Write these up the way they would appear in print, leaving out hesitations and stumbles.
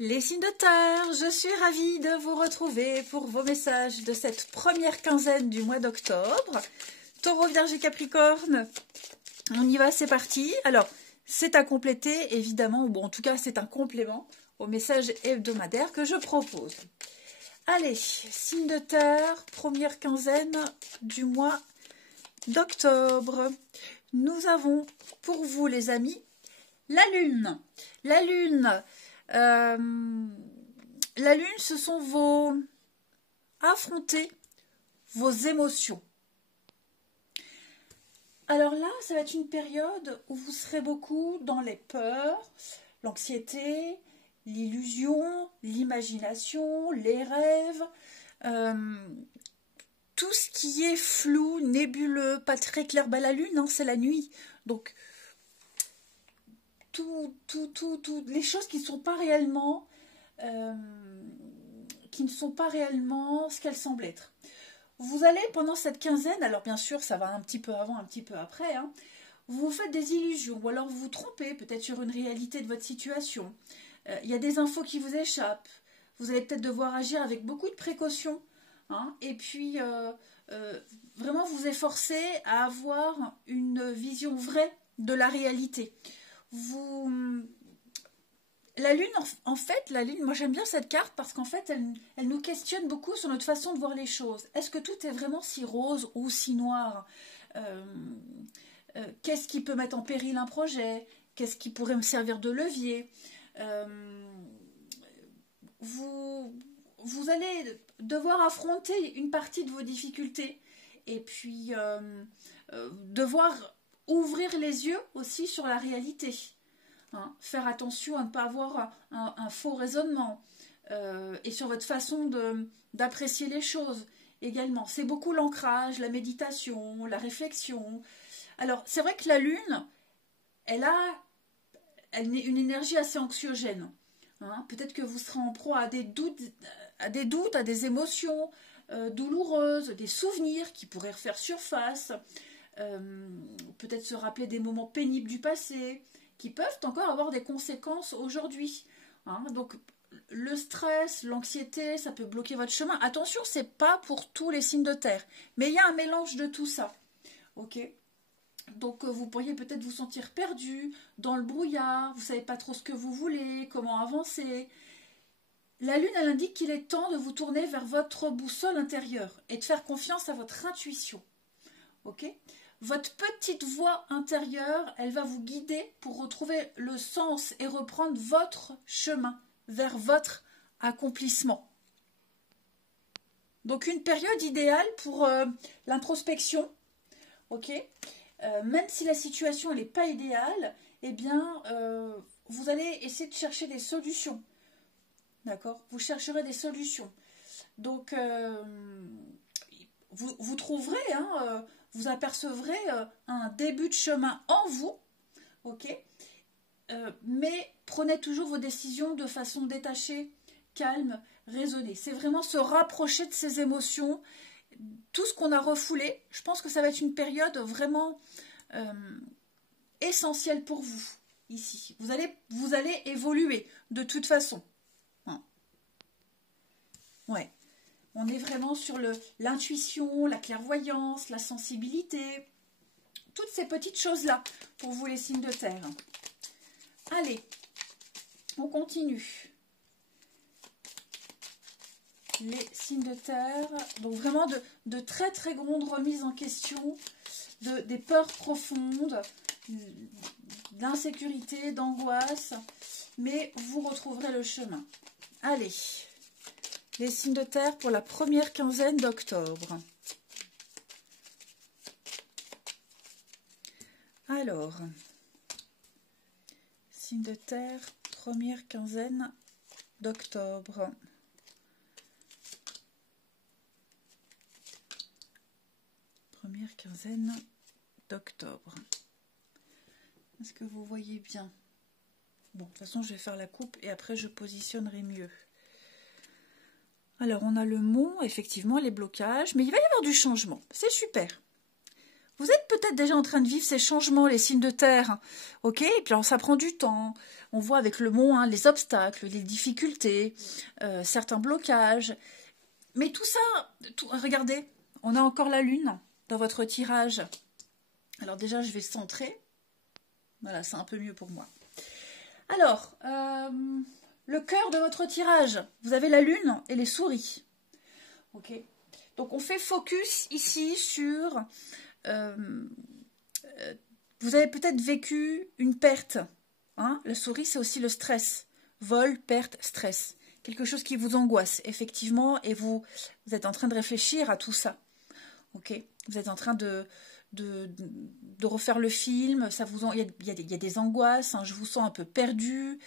Les signes de terre, je suis ravie de vous retrouver pour vos messages de cette première quinzaine du mois d'octobre. Taureau, Vierge et Capricorne, on y va, c'est parti. Alors, c'est à compléter, évidemment, ou bon, en tout cas, c'est un complément au message hebdomadaire que je propose. Allez, signes de terre, première quinzaine du mois d'octobre. Nous avons pour vous, les amis, la Lune. La Lune, ce sont vos affronter vos émotions. Alors là, ça va être une période où vous serez beaucoup dans les peurs, l'anxiété, l'illusion, l'imagination, les rêves, tout ce qui est flou, nébuleux, pas très clair. Bah, la Lune, hein, c'est la nuit. Donc, les choses qui ne sont pas réellement ce qu'elles semblent être. Vous allez pendant cette quinzaine, alors bien sûr ça va un petit peu avant, un petit peu après, hein, vous vous faites des illusions ou alors vous vous trompez peut-être sur une réalité de votre situation. Il y a des infos qui vous échappent, vous allez peut-être devoir agir avec beaucoup de précaution, hein, et puis vraiment vous efforcer à avoir une vision vraie de la réalité. La Lune, en fait, la Lune, moi j'aime bien cette carte parce qu'en fait, elle nous questionne beaucoup sur notre façon de voir les choses. Est-ce que tout est vraiment si rose ou si noir? Qu'est-ce qui peut mettre en péril un projet? Qu'est-ce qui pourrait me servir de levier? Vous allez devoir affronter une partie de vos difficultés et puis devoir ouvrir les yeux aussi sur la réalité. Hein, faire attention à ne pas avoir un faux raisonnement et sur votre façon d'apprécier les choses également. C'est beaucoup l'ancrage, la méditation, la réflexion. Alors, c'est vrai que la Lune, elle a une énergie assez anxiogène. Hein. Peut-être que vous serez en proie à des doutes, à des émotions douloureuses, des souvenirs qui pourraient refaire surface. Peut-être se rappeler des moments pénibles du passé, qui peuvent encore avoir des conséquences aujourd'hui. Hein, donc, le stress, l'anxiété, ça peut bloquer votre chemin. Attention, c'est pas pour tous les signes de terre, mais il y a un mélange de tout ça. Ok ? Donc, vous pourriez peut-être vous sentir perdu, dans le brouillard, vous savez pas trop ce que vous voulez, comment avancer. La Lune, elle indique qu'il est temps de vous tourner vers votre boussole intérieure et de faire confiance à votre intuition. Ok ? Votre petite voix intérieure, elle va vous guider pour retrouver le sens et reprendre votre chemin vers votre accomplissement. Donc une période idéale pour l'introspection, ok. Même si la situation n'est pas idéale, eh bien vous allez essayer de chercher des solutions, d'accord. Vous chercherez des solutions. Donc vous trouverez, hein, vous apercevrez un début de chemin en vous, ok, mais prenez toujours vos décisions de façon détachée, calme, raisonnée. C'est vraiment se rapprocher de ses émotions, tout ce qu'on a refoulé. Je pense que ça va être une période vraiment essentielle pour vous, ici. Vous allez évoluer de toute façon. Hein. Ouais. On est vraiment sur l'intuition, la clairvoyance, la sensibilité. Toutes ces petites choses-là pour vous les signes de terre. Allez, on continue. Les signes de terre. Donc vraiment de très très grandes remises en question, des peurs profondes, d'insécurité, d'angoisse. Mais vous retrouverez le chemin. Allez. Les signes de terre pour la première quinzaine d'octobre. Alors, signes de terre, première quinzaine d'octobre. Première quinzaine d'octobre. Est-ce que vous voyez bien? Bon, de toute façon, je vais faire la coupe et après, je positionnerai mieux. Alors, on a le mont, effectivement, les blocages, mais il va y avoir du changement. C'est super. Vous êtes peut-être déjà en train de vivre ces changements, les signes de terre. Ok. Et puis alors, ça prend du temps. On voit avec le mont, hein, les obstacles, les difficultés, certains blocages. Mais tout ça, regardez, on a encore la lune dans votre tirage. Alors déjà, je vais centrer. Voilà, c'est un peu mieux pour moi. Alors, le cœur de votre tirage, vous avez la lune et les souris. Ok. Donc, on fait focus ici sur... vous avez peut-être vécu une perte. Hein? La souris, c'est aussi le stress. Vol, perte, stress. Quelque chose qui vous angoisse, effectivement, et vous êtes en train de réfléchir à tout ça. Ok. Vous êtes en train de refaire le film, il y a des angoisses, hein, je vous sens un peu perdu,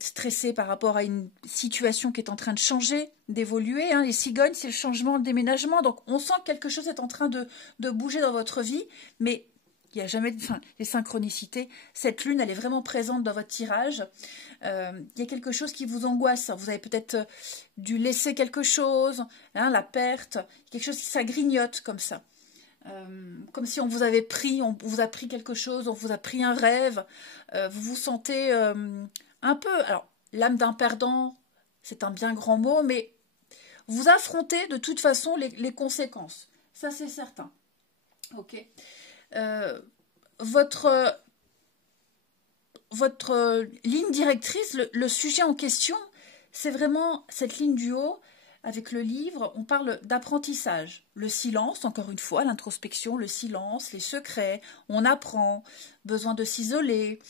stressé par rapport à une situation qui est en train de changer, d'évoluer. Hein. Les cigognes, c'est le changement, le déménagement, donc on sent que quelque chose est en train de bouger dans votre vie, mais il n'y a jamais les synchronicités. Cette lune, elle est vraiment présente dans votre tirage. Il y a quelque chose qui vous angoisse. Vous avez peut-être dû laisser quelque chose, hein, la perte, quelque chose qui s'agrignote comme ça. Comme si on vous avait pris, on vous a pris quelque chose, on vous a pris un rêve. Vous vous sentez un peu... Alors, l'âme d'un perdant, c'est un bien grand mot, mais vous affrontez de toute façon les conséquences. Ça, c'est certain. Ok. Votre ligne directrice, le sujet en question, c'est vraiment cette ligne du haut. Avec le livre, on parle d'apprentissage. Le silence, encore une fois, l'introspection, le silence, les secrets, on apprend, besoin de s'isoler,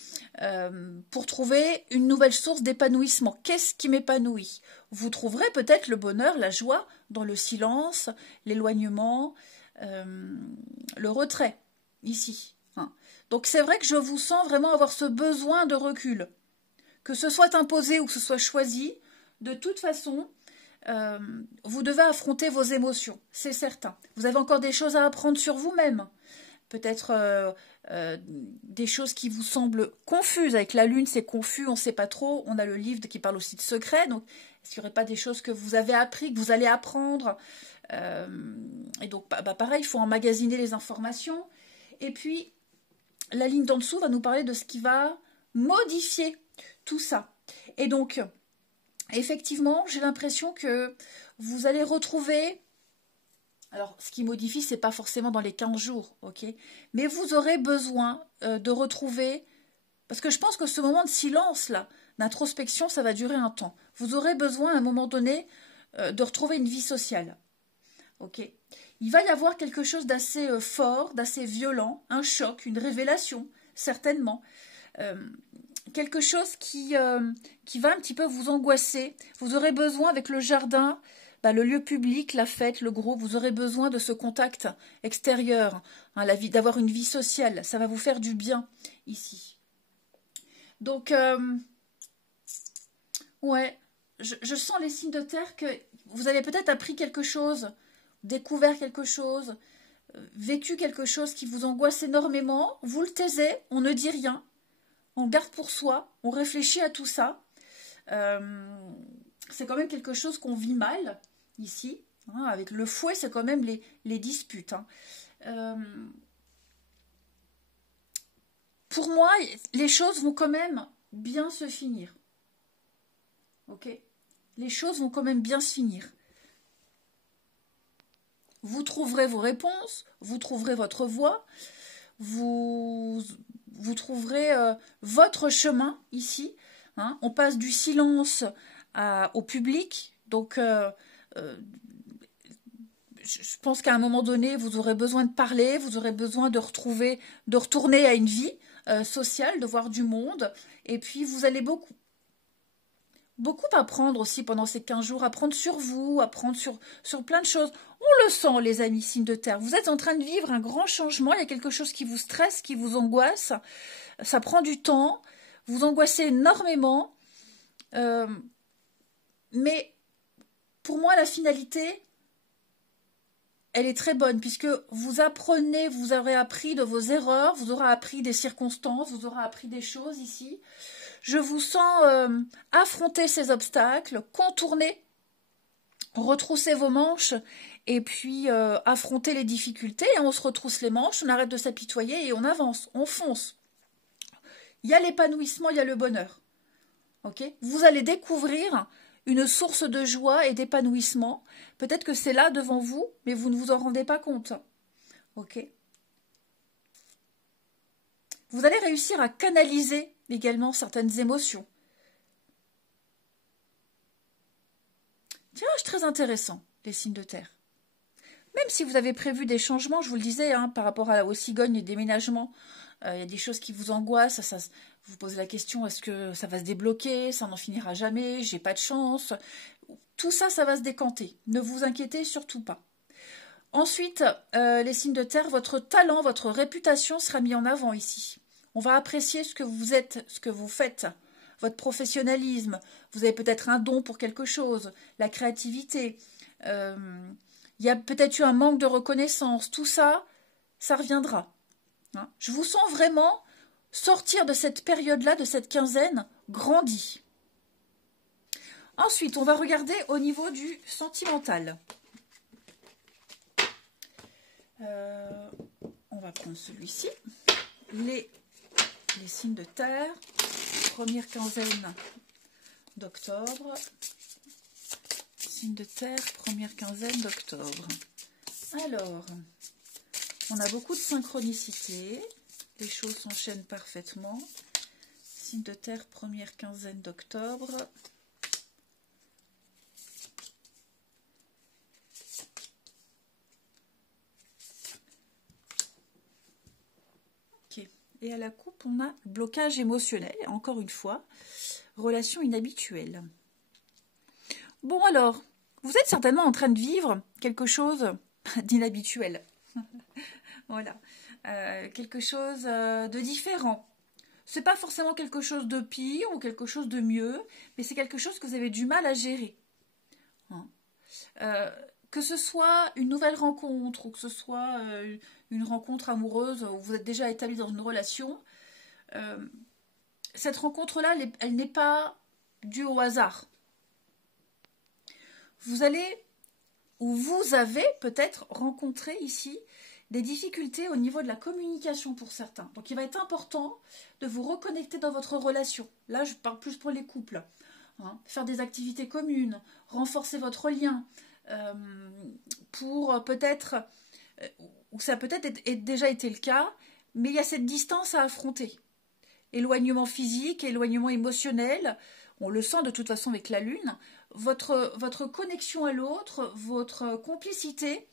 pour trouver une nouvelle source d'épanouissement. Qu'est-ce qui m'épanouit? Vous trouverez peut-être le bonheur, la joie dans le silence, l'éloignement, le retrait, ici. Hein. Donc c'est vrai que je vous sens vraiment avoir ce besoin de recul. Que ce soit imposé ou que ce soit choisi, de toute façon... vous devez affronter vos émotions, c'est certain. Vous avez encore des choses à apprendre sur vous-même. Peut-être des choses qui vous semblent confuses. Avec la lune, c'est confus, on ne sait pas trop. On a le livre qui parle aussi de secrets. Donc, est-ce qu'il n'y aurait pas des choses que vous avez appris, que vous allez apprendre? Et donc, pareil, il faut emmagasiner les informations. Et puis, la ligne d'en dessous va nous parler de ce qui va modifier tout ça. Et donc... effectivement, j'ai l'impression que vous allez retrouver... Alors, ce qui modifie, ce n'est pas forcément dans les 15 jours, ok? Mais vous aurez besoin de retrouver... Parce que je pense que ce moment de silence, là, d'introspection, ça va durer un temps. Vous aurez besoin, à un moment donné, de retrouver une vie sociale, ok? Il va y avoir quelque chose d'assez fort, d'assez violent, un choc, une révélation, certainement. Quelque chose qui va un petit peu vous angoisser. Vous aurez besoin, avec le jardin, le lieu public, la fête, le groupe, vous aurez besoin de ce contact extérieur, hein, d'avoir une vie sociale. Ça va vous faire du bien ici. Donc, ouais, je sens les signes de terre que vous avez peut-être appris quelque chose, découvert quelque chose, vécu quelque chose qui vous angoisse énormément. Vous le taisez, on ne dit rien. On garde pour soi, on réfléchit à tout ça. C'est quand même quelque chose qu'on vit mal, ici. Hein, avec le fouet, c'est quand même les disputes. Hein. Pour moi, les choses vont quand même bien se finir. Ok? Les choses vont quand même bien se finir. Vous trouverez vos réponses, vous trouverez votre voie, vous trouverez votre chemin ici. Hein. On passe du silence au public. Donc, je pense qu'à un moment donné, vous aurez besoin de parler, vous aurez besoin de retourner à une vie sociale, de voir du monde. Et puis, vous allez beaucoup apprendre aussi pendant ces 15 jours, apprendre sur vous, apprendre sur plein de choses. On le sent, les amis signes de terre. Vous êtes en train de vivre un grand changement. Il y a quelque chose qui vous stresse, qui vous angoisse. Ça prend du temps. Vous angoissez énormément. Mais pour moi, la finalité, elle est très bonne puisque vous apprenez, vous aurez appris de vos erreurs, vous aurez appris des circonstances, vous aurez appris des choses ici. Je vous sens affronter ces obstacles, contourner, retrousser vos manches et puis affronter les difficultés, et on se retrousse les manches, on arrête de s'apitoyer et on avance, on fonce. Il y a l'épanouissement, il y a le bonheur. Okay, vous allez découvrir une source de joie et d'épanouissement. Peut-être que c'est là devant vous, mais vous ne vous en rendez pas compte. Okay. Vous allez réussir à canaliser également certaines émotions. Tirage très intéressant, les signes de terre. Même si vous avez prévu des changements, je vous le disais, hein, par rapport aux cigognes et déménagements, il y a des choses qui vous angoissent, vous posez la question, est-ce que ça va se débloquer, ça n'en finira jamais, j'ai pas de chance. Tout ça, ça va se décanter. Ne vous inquiétez surtout pas. Ensuite, les signes de terre, votre talent, votre réputation sera mis en avant ici. On va apprécier ce que vous êtes, ce que vous faites, votre professionnalisme. Vous avez peut-être un don pour quelque chose, la créativité. Il y a peut-être eu un manque de reconnaissance. Tout ça, ça reviendra. Hein, je vous sens vraiment sortir de cette période-là, de cette quinzaine, grandi. Ensuite, on va regarder au niveau du sentimental. On va prendre celui-ci. Les signes de terre, première quinzaine d'octobre. Signes de terre, première quinzaine d'octobre. Alors, on a beaucoup de synchronicité. Les choses s'enchaînent parfaitement. Signes de terre, première quinzaine d'octobre. Ok. Et à la coupe, on a blocage émotionnel. Encore une fois, relation inhabituelle. Bon alors, vous êtes certainement en train de vivre quelque chose d'inhabituel. Voilà. Quelque chose de différent. C'est pas forcément quelque chose de pire ou quelque chose de mieux, mais c'est quelque chose que vous avez du mal à gérer. Hein. Que ce soit une nouvelle rencontre ou que ce soit une rencontre amoureuse où vous êtes déjà établi dans une relation, cette rencontre-là, elle n'est pas due au hasard. Vous allez, ou vous avez peut-être rencontré ici des difficultés au niveau de la communication pour certains. Donc il va être important de vous reconnecter dans votre relation. Là, je parle plus pour les couples. Hein. Faire des activités communes, renforcer votre lien, pour peut-être, ou ça a peut-être déjà été le cas, mais il y a cette distance à affronter. Éloignement physique, éloignement émotionnel, on le sent de toute façon avec la lune. Votre connexion à l'autre, votre complicité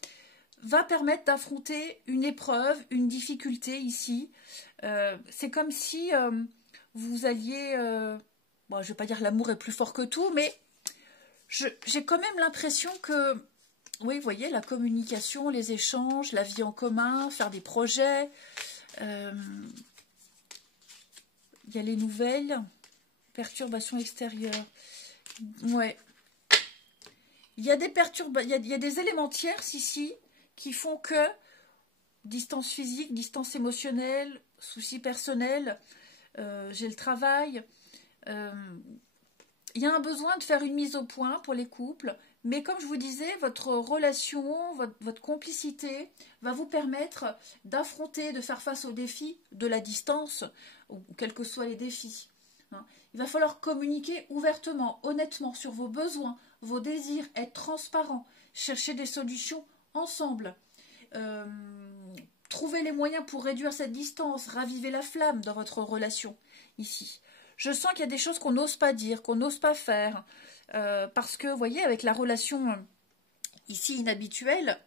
va permettre d'affronter une épreuve, une difficulté ici. C'est comme si vous alliez... bon, je ne vais pas dire l'amour est plus fort que tout, mais j'ai quand même l'impression que... Oui, vous voyez, la communication, les échanges, la vie en commun, faire des projets. Il y a les nouvelles, perturbations extérieures. Ouais. Il y a des il y a des éléments tierces ici qui font que distance physique, distance émotionnelle, soucis personnels, j'ai le travail. Il y a un besoin de faire une mise au point pour les couples, mais comme je vous disais, votre relation, votre complicité va vous permettre d'affronter, de faire face aux défis de la distance, ou quels que soient les défis. Il va falloir communiquer ouvertement, honnêtement sur vos besoins, vos désirs, être transparent, chercher des solutions ensemble. Trouver les moyens pour réduire cette distance, raviver la flamme dans votre relation ici. Je sens qu'il y a des choses qu'on n'ose pas dire, qu'on n'ose pas faire, parce que, vous voyez, avec la relation ici inhabituelle,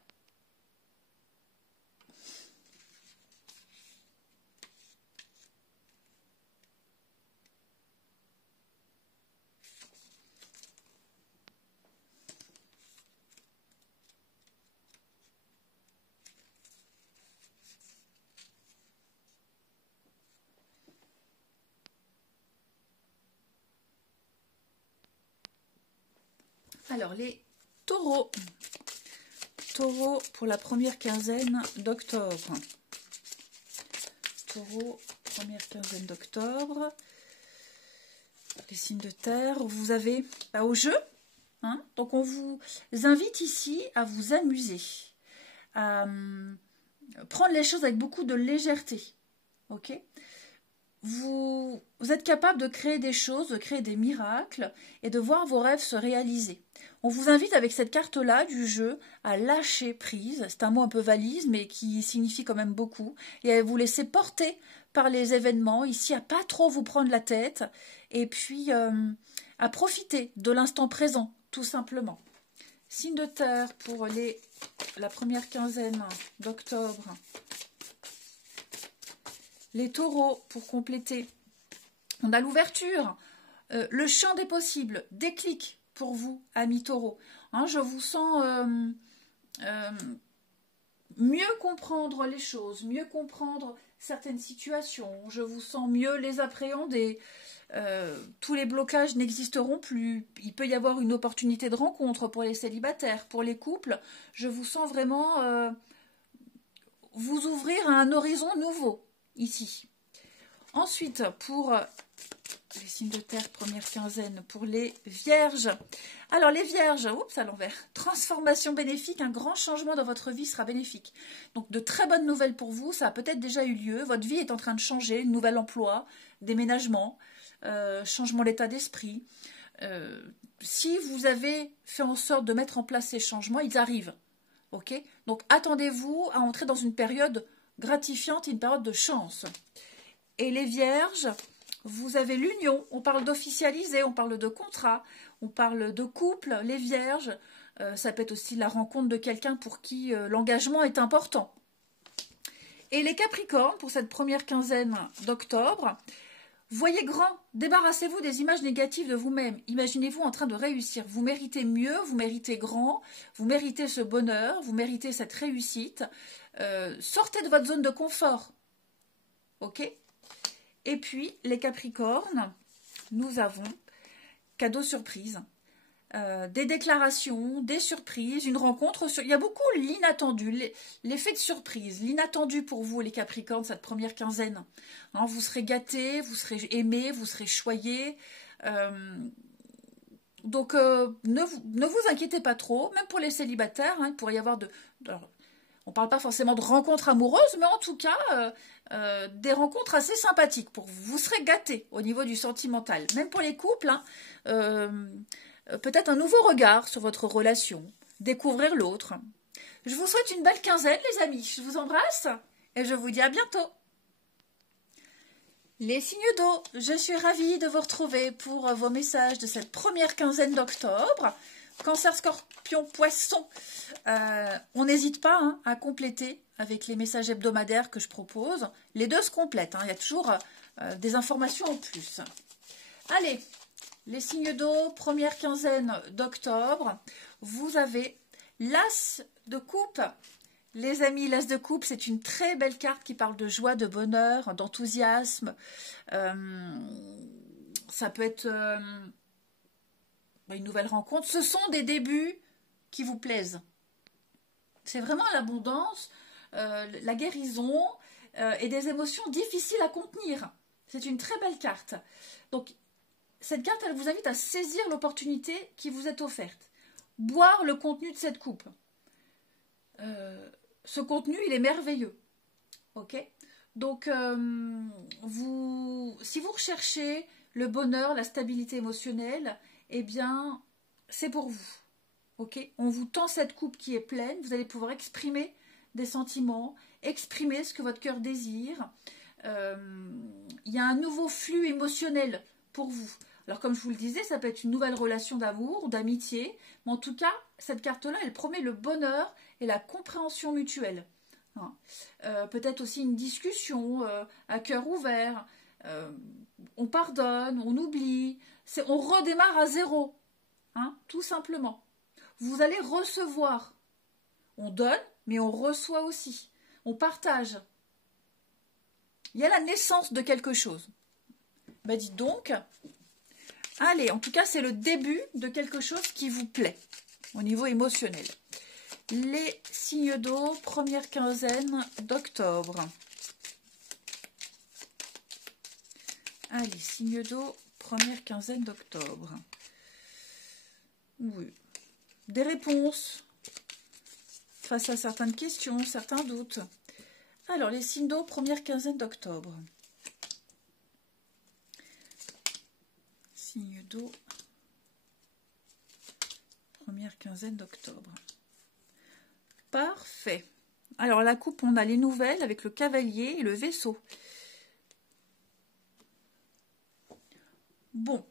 alors les taureaux. Taureau pour la première quinzaine d'octobre. Taureau, première quinzaine d'octobre. Les signes de terre, vous avez au jeu, hein. Donc on vous invite ici à vous amuser, à prendre les choses avec beaucoup de légèreté. Ok? Vous êtes capable de créer des choses, de créer des miracles et de voir vos rêves se réaliser. On vous invite avec cette carte-là du jeu à lâcher prise. C'est un mot un peu valise mais qui signifie quand même beaucoup. Et à vous laisser porter par les événements, ici à pas trop vous prendre la tête et puis à profiter de l'instant présent, tout simplement. Signe de terre pour la première quinzaine d'octobre. Les taureaux, pour compléter, on a l'ouverture, le champ des possibles, déclic pour vous, amis taureaux. Hein, je vous sens mieux comprendre les choses, mieux comprendre certaines situations, je vous sens mieux les appréhender. Tous les blocages n'existeront plus. Il peut y avoir une opportunité de rencontre pour les célibataires, pour les couples. Je vous sens vraiment vous ouvrir à un horizon nouveau. Ici. Ensuite, pour les signes de terre, première quinzaine, pour les vierges. Alors, les vierges, oups, à l'envers. Transformation bénéfique, un grand changement dans votre vie sera bénéfique. Donc, de très bonnes nouvelles pour vous, ça a peut-être déjà eu lieu. Votre vie est en train de changer, un nouvel emploi, déménagement, changement d'état d'esprit. Si vous avez fait en sorte de mettre en place ces changements, ils arrivent. Ok? Donc, attendez-vous à entrer dans une période gratifiante et une période de chance. Et les vierges, vous avez l'union, on parle d'officialiser, on parle de contrat, on parle de couple. Les vierges, ça peut être aussi la rencontre de quelqu'un pour qui l'engagement est important. Et les capricornes, pour cette première quinzaine d'octobre, voyez grand, débarrassez-vous des images négatives de vous-même. Imaginez-vous en train de réussir. Vous méritez mieux, vous méritez grand, vous méritez ce bonheur, vous méritez cette réussite. Sortez de votre zone de confort. Ok? Et puis, les Capricornes, nous avons cadeau surprise. Des déclarations, des surprises, une rencontre. Il y a beaucoup l'inattendu, l'effet de surprise, l'inattendu pour vous, les Capricornes, cette première quinzaine. Hein, vous serez gâtés, vous serez aimés, vous serez choyés. Donc, ne vous inquiétez pas trop, même pour les célibataires, hein, il pourrait y avoir alors, on ne parle pas forcément de rencontres amoureuses, mais en tout cas, des rencontres assez sympathiques pour vous. Vous serez gâtés au niveau du sentimental. Même pour les couples, hein, peut-être un nouveau regard sur votre relation, découvrir l'autre. Je vous souhaite une belle quinzaine, les amis. Je vous embrasse et je vous dis à bientôt. Les signes d'eau, je suis ravie de vous retrouver pour vos messages de cette première quinzaine d'octobre. Cancer, Scorpion, Poisson, on n'hésite pas hein, à compléter avec les messages hebdomadaires que je propose. Les deux se complètent, hein, il y a toujours des informations en plus. Allez, les signes d'eau, première quinzaine d'octobre, vous avez l'As de coupe. Les amis, l'As de coupe, c'est une très belle carte qui parle de joie, de bonheur, d'enthousiasme. Ça peut être une nouvelle rencontre. Ce sont des débuts qui vous plaisent. C'est vraiment l'abondance, la guérison et des émotions difficiles à contenir. C'est une très belle carte. Donc, cette carte, elle vous invite à saisir l'opportunité qui vous est offerte. Boire le contenu de cette coupe. Ce contenu, il est merveilleux. Ok? Donc, si vous recherchez le bonheur, la stabilité émotionnelle, eh bien, c'est pour vous. Ok? On vous tend cette coupe qui est pleine. Vous allez pouvoir exprimer des sentiments, exprimer ce que votre cœur désire. Il y a un nouveau flux émotionnel pour vous. Alors, comme je vous le disais, ça peut être une nouvelle relation d'amour, d'amitié. Mais en tout cas, cette carte-là, elle promet le bonheur et la compréhension mutuelle. Hein. Peut-être aussi une discussion à cœur ouvert. On pardonne, on oublie. On redémarre à zéro. Hein, tout simplement. Vous allez recevoir. On donne, mais on reçoit aussi. On partage. Il y a la naissance de quelque chose. Ben dites donc... Allez, en tout cas, c'est le début de quelque chose qui vous plaît au niveau émotionnel. Les signes d'eau, première quinzaine d'octobre. Allez, signes d'eau, première quinzaine d'octobre. Oui. Des réponses face à certaines questions, certains doutes. Alors, les signes d'eau, première quinzaine d'octobre. Signe d'eau, première quinzaine d'octobre. Parfait. Alors, la coupe, on a les nouvelles avec le cavalier et le vaisseau. Bon.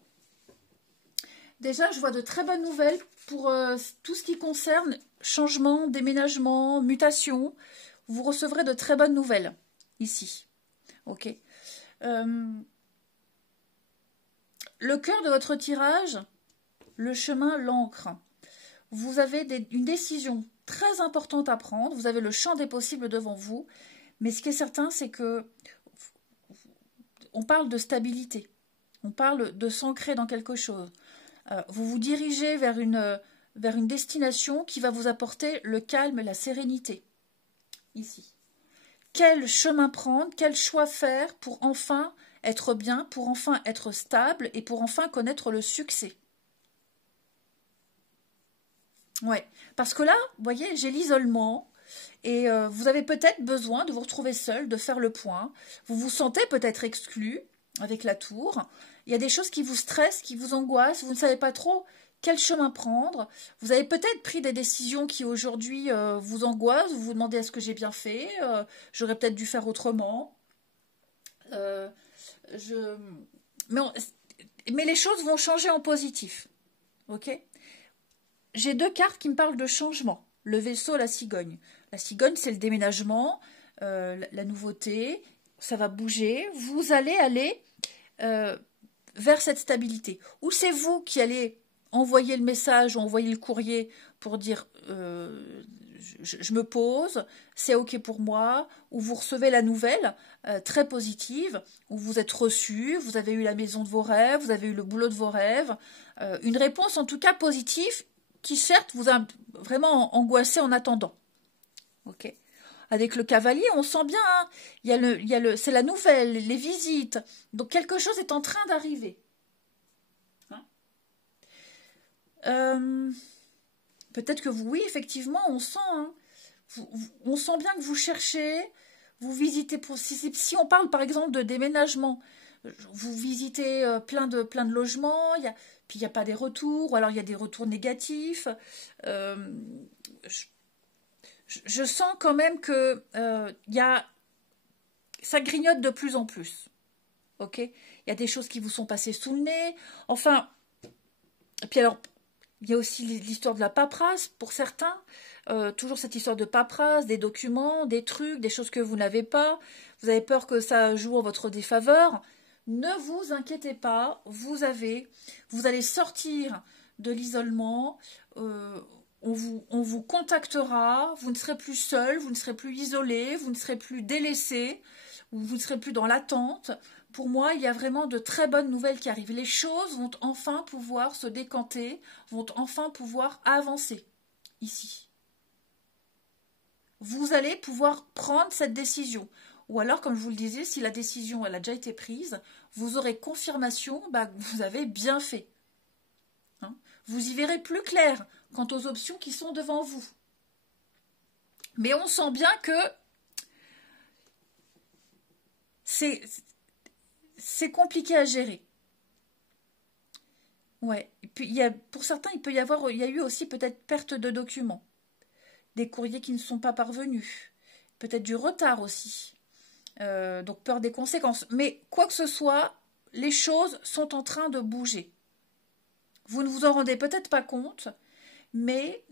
Déjà, je vois de très bonnes nouvelles pour tout ce qui concerne changement, déménagement, mutation. Vous recevrez de très bonnes nouvelles ici. Ok. Le cœur de votre tirage, le chemin, l'encre. Vous avez une décision très importante à prendre. Vous avez le champ des possibles devant vous. Mais ce qui est certain, c'est que on parle de stabilité. On parle de s'ancrer dans quelque chose. Vous vous dirigez vers une destination qui va vous apporter le calme et la sérénité. Ici. Quel chemin prendre, quel choix faire pour enfin être bien, pour enfin être stable et pour enfin connaître le succès. Ouais, parce que là, vous voyez, j'ai l'isolement et vous avez peut-être besoin de vous retrouver seul, de faire le point. Vous vous sentez peut-être exclu avec la tour. Il y a des choses qui vous stressent, qui vous angoissent, vous ne savez pas trop quel chemin prendre. Vous avez peut-être pris des décisions qui aujourd'hui vous angoissent, vous vous demandez est-ce que j'ai bien fait, j'aurais peut-être dû faire autrement. Mais les choses vont changer en positif. Ok ? J'ai deux cartes qui me parlent de changement. Le vaisseau, la cigogne. La cigogne, c'est le déménagement, la nouveauté, ça va bouger. Vous allez aller vers cette stabilité. Ou c'est vous qui allez envoyer le message ou envoyer le courrier pour dire je me pose, c'est ok pour moi, ou vous recevez la nouvelle très positive, où vous êtes reçu, vous avez eu la maison de vos rêves, vous avez eu le boulot de vos rêves, une réponse en tout cas positive qui certes vous a vraiment angoissé en attendant. Ok. Avec le cavalier, on sent bien, hein, c'est la nouvelle, les visites, donc quelque chose est en train d'arriver. Peut-être que vous, oui, effectivement, on sent, hein, on sent bien que vous cherchez, vous visitez, si on parle par exemple de déménagement, vous visitez plein de logements, puis il n'y a pas des retours, ou alors il y a des retours négatifs. Je sens quand même que ça grignote de plus en plus. Ok ? Il y a des choses qui vous sont passées sous le nez. Enfin, et puis alors, il y a aussi l'histoire de la paperasse pour certains. Toujours cette histoire de paperasse, des documents, des trucs, des choses que vous n'avez pas. Vous avez peur que ça joue en votre défaveur. Ne vous inquiétez pas, vous allez sortir de l'isolement. On vous contactera, vous ne serez plus seul, vous ne serez plus isolé, vous ne serez plus délaissé, vous ne serez plus dans l'attente. Pour moi, il y a vraiment de très bonnes nouvelles qui arrivent. Les choses vont enfin pouvoir se décanter, vont enfin pouvoir avancer ici. Vous allez pouvoir prendre cette décision. Ou alors, comme je vous le disais, si la décision elle a déjà été prise, vous aurez confirmation que vous avez bien fait. Hein? Vous y verrez plus clair quant aux options qui sont devant vous. Mais on sent bien que c'est compliqué à gérer. Ouais. Et puis pour certains, il y a eu aussi peut-être perte de documents, des courriers qui ne sont pas parvenus, peut-être du retard aussi. Donc peur des conséquences. Mais quoi que ce soit, les choses sont en train de bouger. Vous ne vous en rendez peut-être pas compte, mais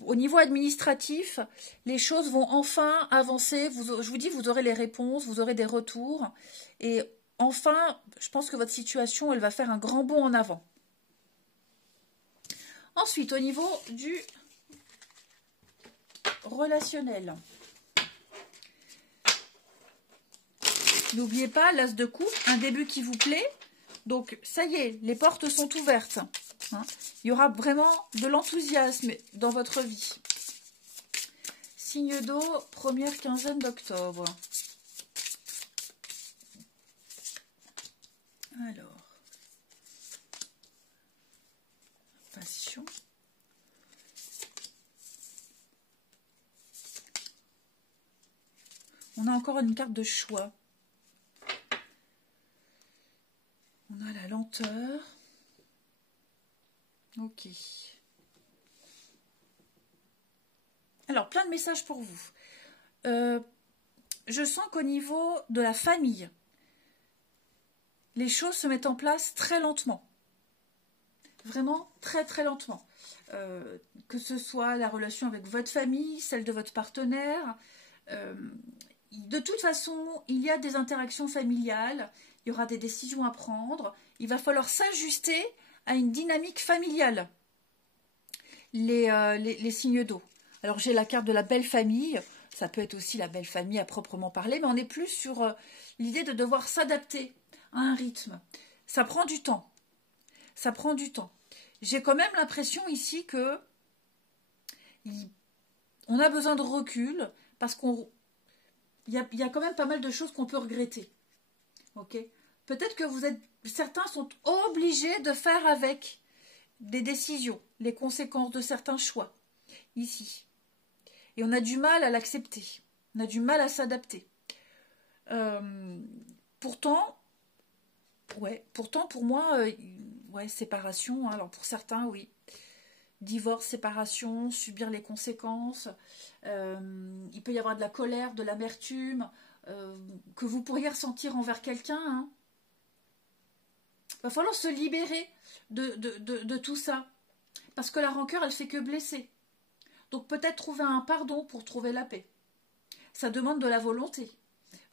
au niveau administratif, les choses vont enfin avancer. Je vous dis, vous aurez les réponses, vous aurez des retours. Et enfin, je pense que votre situation, elle va faire un grand bond en avant. Ensuite, au niveau du relationnel. N'oubliez pas, l'as de coupe, un début qui vous plaît. Donc, ça y est, les portes sont ouvertes. Hein. Il y aura vraiment de l'enthousiasme dans votre vie. Signe d'eau, première quinzaine d'octobre. Alors. Passion. On a encore une carte de choix. On a la lenteur. Ok. Alors, plein de messages pour vous. Je sens qu'au niveau de la famille, les choses se mettent en place très lentement. Vraiment très très lentement. Que ce soit la relation avec votre famille, celle de votre partenaire. De toute façon, il y a des interactions familiales, il y aura des décisions à prendre. Il va falloir s'ajuster à une dynamique familiale. Les signes d'eau. Alors j'ai la carte de la belle famille. Ça peut être aussi la belle famille à proprement parler, mais on est plus sur l'idée de devoir s'adapter à un rythme. Ça prend du temps. Ça prend du temps. J'ai quand même l'impression ici que on a besoin de recul parce qu'il y a quand même pas mal de choses qu'on peut regretter. Ok ? Peut-être que certains sont obligés de faire avec des décisions, les conséquences de certains choix, ici. Et on a du mal à l'accepter. On a du mal à s'adapter. Pourtant, pour moi, séparation. Alors pour certains, oui. Divorce, séparation, subir les conséquences. Il peut y avoir de la colère, de l'amertume, que vous pourriez ressentir envers quelqu'un. Hein. Il va falloir se libérer de tout ça. Parce que la rancœur, elle fait que blesser. Donc peut-être trouver un pardon pour trouver la paix. Ça demande de la volonté.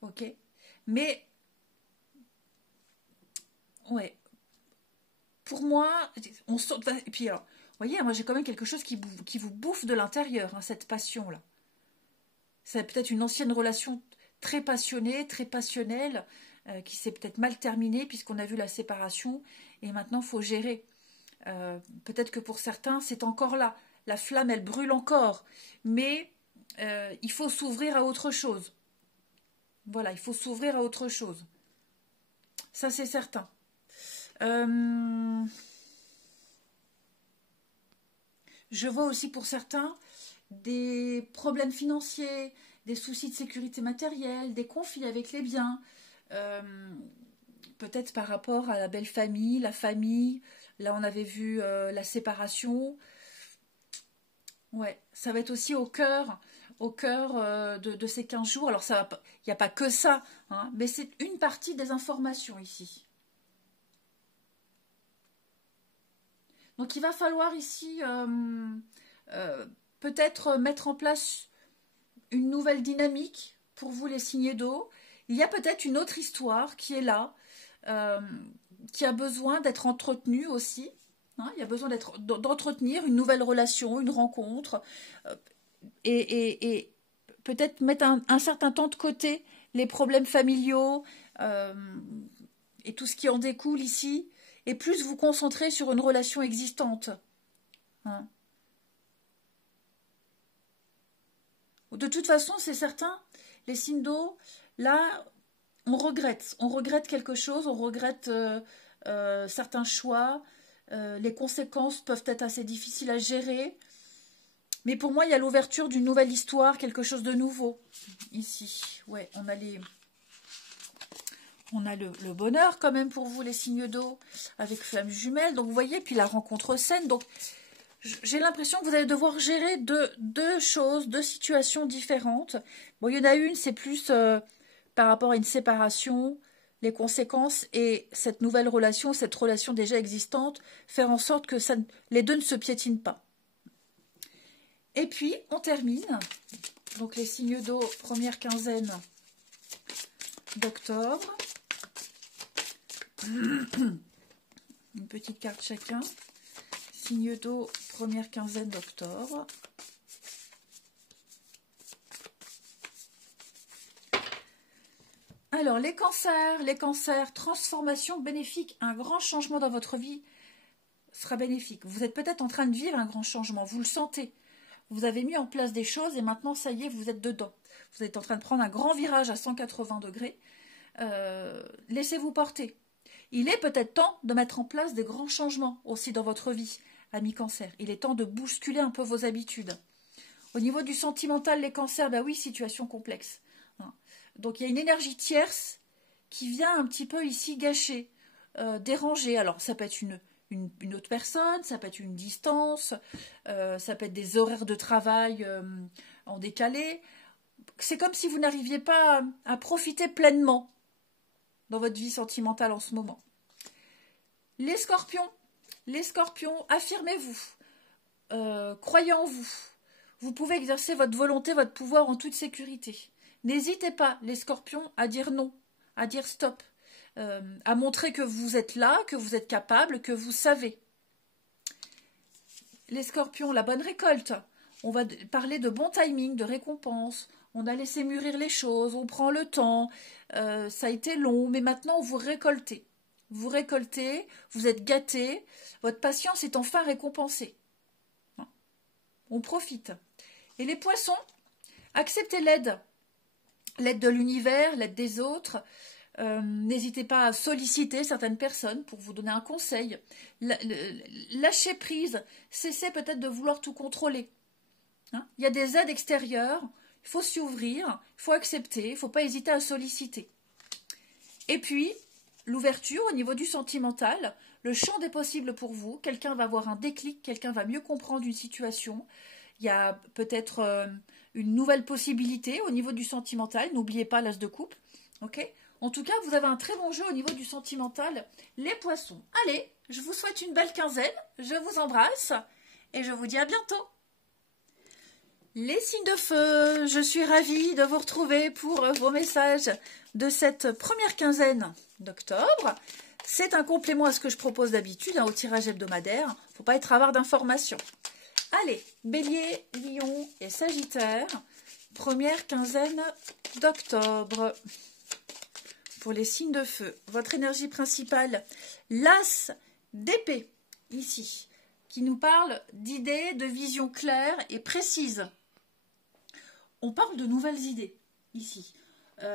Ok ? Mais, ouais. Pour moi, on sort. Et puis alors, vous voyez, moi j'ai quand même quelque chose qui vous bouffe de l'intérieur, hein, cette passion-là. C'est peut-être une ancienne relation très passionnée, très passionnelle, qui s'est peut-être mal terminée puisqu'on a vu la séparation. Et maintenant, il faut gérer. Peut-être que pour certains, c'est encore là. La flamme, elle brûle encore. Mais il faut s'ouvrir à autre chose. Voilà, il faut s'ouvrir à autre chose. Ça, c'est certain. Je vois aussi pour certains des problèmes financiers, des soucis de sécurité matérielle, des conflits avec les biens. Peut-être par rapport à la belle famille, la famille. Là, on avait vu la séparation. Ouais, ça va être aussi au cœur de ces 15 jours. Alors, il n'y a pas que ça, hein, mais c'est une partie des informations ici. Donc, il va falloir ici peut-être mettre en place une nouvelle dynamique pour vous, les signes d'eau. Il y a peut-être une autre histoire qui est là, qui a besoin d'être entretenue aussi. Hein, il y a besoin d'entretenir une nouvelle relation, une rencontre, et peut-être mettre un certain temps de côté les problèmes familiaux et tout ce qui en découle ici, et plus vous concentrer sur une relation existante. Hein. De toute façon, c'est certain, les signes d'eau, là, on regrette quelque chose, on regrette certains choix. Les conséquences peuvent être assez difficiles à gérer. Mais pour moi, il y a l'ouverture d'une nouvelle histoire, quelque chose de nouveau. Ici, ouais, on a le bonheur quand même pour vous, les signes d'eau, avec flamme jumelle. Donc vous voyez, puis la rencontre saine. Donc j'ai l'impression que vous allez devoir gérer deux choses, deux situations différentes. Bon, il y en a une, c'est plus par rapport à une séparation, les conséquences et cette nouvelle relation, cette relation déjà existante, faire en sorte que les deux ne se piétinent pas. Et puis, on termine. Donc, les signes d'eau, première quinzaine d'octobre. Une petite carte chacun. Signes d'eau, première quinzaine d'octobre. Alors, les cancers, transformation bénéfique, un grand changement dans votre vie sera bénéfique. Vous êtes peut-être en train de vivre un grand changement, vous le sentez. Vous avez mis en place des choses et maintenant, ça y est, vous êtes dedans. Vous êtes en train de prendre un grand virage à 180 degrés. Laissez-vous porter. Il est peut-être temps de mettre en place des grands changements aussi dans votre vie, amis Cancer. Il est temps de bousculer un peu vos habitudes. Au niveau du sentimental, les Cancers, bah oui, situation complexe. Hein. Donc il y a une énergie tierce qui vient un petit peu ici gâcher, déranger. Alors ça peut être une autre personne, ça peut être une distance, ça peut être des horaires de travail en décalé. C'est comme si vous n'arriviez pas à profiter pleinement dans votre vie sentimentale en ce moment. Les Scorpions, affirmez-vous, croyez en vous. Vous pouvez exercer votre volonté, votre pouvoir en toute sécurité. N'hésitez pas, les Scorpions, à dire non, à dire stop, à montrer que vous êtes là, que vous êtes capable, que vous savez. Les Scorpions, la bonne récolte. On va parler de bon timing, de récompense. On a laissé mûrir les choses, on prend le temps. Ça a été long, mais maintenant vous récoltez. Vous récoltez, vous êtes gâtés. Votre patience est enfin récompensée. On profite. Et les Poissons, acceptez l'aide. L'aide de l'univers, l'aide des autres. N'hésitez pas à solliciter certaines personnes pour vous donner un conseil. Lâchez prise. Cessez peut-être de vouloir tout contrôler. Hein? Il y a des aides extérieures. Il faut s'y ouvrir. Il faut accepter. Il ne faut pas hésiter à solliciter. Et puis, l'ouverture au niveau du sentimental. Le champ des possibles pour vous. Quelqu'un va avoir un déclic. Quelqu'un va mieux comprendre une situation. Il y a peut-être une nouvelle possibilité au niveau du sentimental. N'oubliez pas l'as de coupe. Ok ? En tout cas, vous avez un très bon jeu au niveau du sentimental, les Poissons. Allez, je vous souhaite une belle quinzaine, je vous embrasse et je vous dis à bientôt. Les signes de feu, je suis ravie de vous retrouver pour vos messages de cette première quinzaine d'octobre. C'est un complément à ce que je propose d'habitude, au tirage hebdomadaire. Il ne faut pas être avare d'informations. Allez, Bélier, Lion et Sagittaire, première quinzaine d'octobre. Pour les signes de feu, votre énergie principale, l'as d'épée, ici, qui nous parle d'idées, de vision claire et précise. On parle de nouvelles idées, ici. Il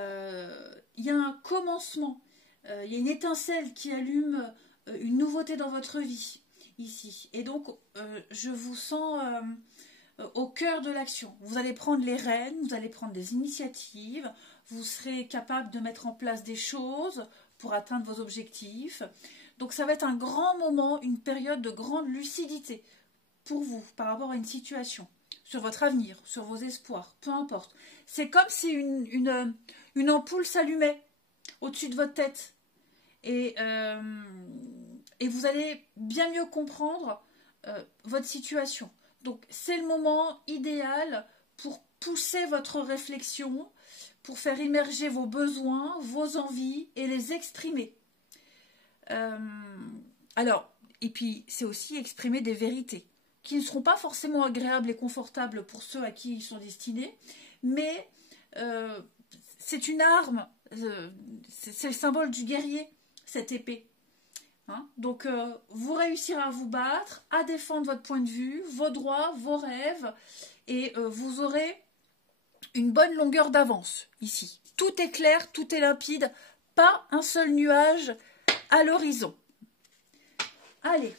y a un commencement, il y a une étincelle qui allume une nouveauté dans votre vie, ici. Et donc, je vous sens au cœur de l'action. Vous allez prendre les rênes, vous allez prendre des initiatives, vous serez capable de mettre en place des choses pour atteindre vos objectifs. Donc ça va être un grand moment, une période de grande lucidité pour vous par rapport à une situation, sur votre avenir, sur vos espoirs, peu importe. C'est comme si une ampoule s'allumait au-dessus de votre tête. Et vous allez bien mieux comprendre votre situation. Donc c'est le moment idéal pour pousser votre réflexion, pour faire émerger vos besoins, vos envies et les exprimer. Alors, et puis c'est aussi exprimer des vérités qui ne seront pas forcément agréables et confortables pour ceux à qui ils sont destinés, mais c'est une arme, c'est le symbole du guerrier, cette épée. Hein? Donc, vous réussirez à vous battre, à défendre votre point de vue, vos droits, vos rêves, et vous aurez une bonne longueur d'avance ici. Tout est clair, tout est limpide, pas un seul nuage à l'horizon. Allez,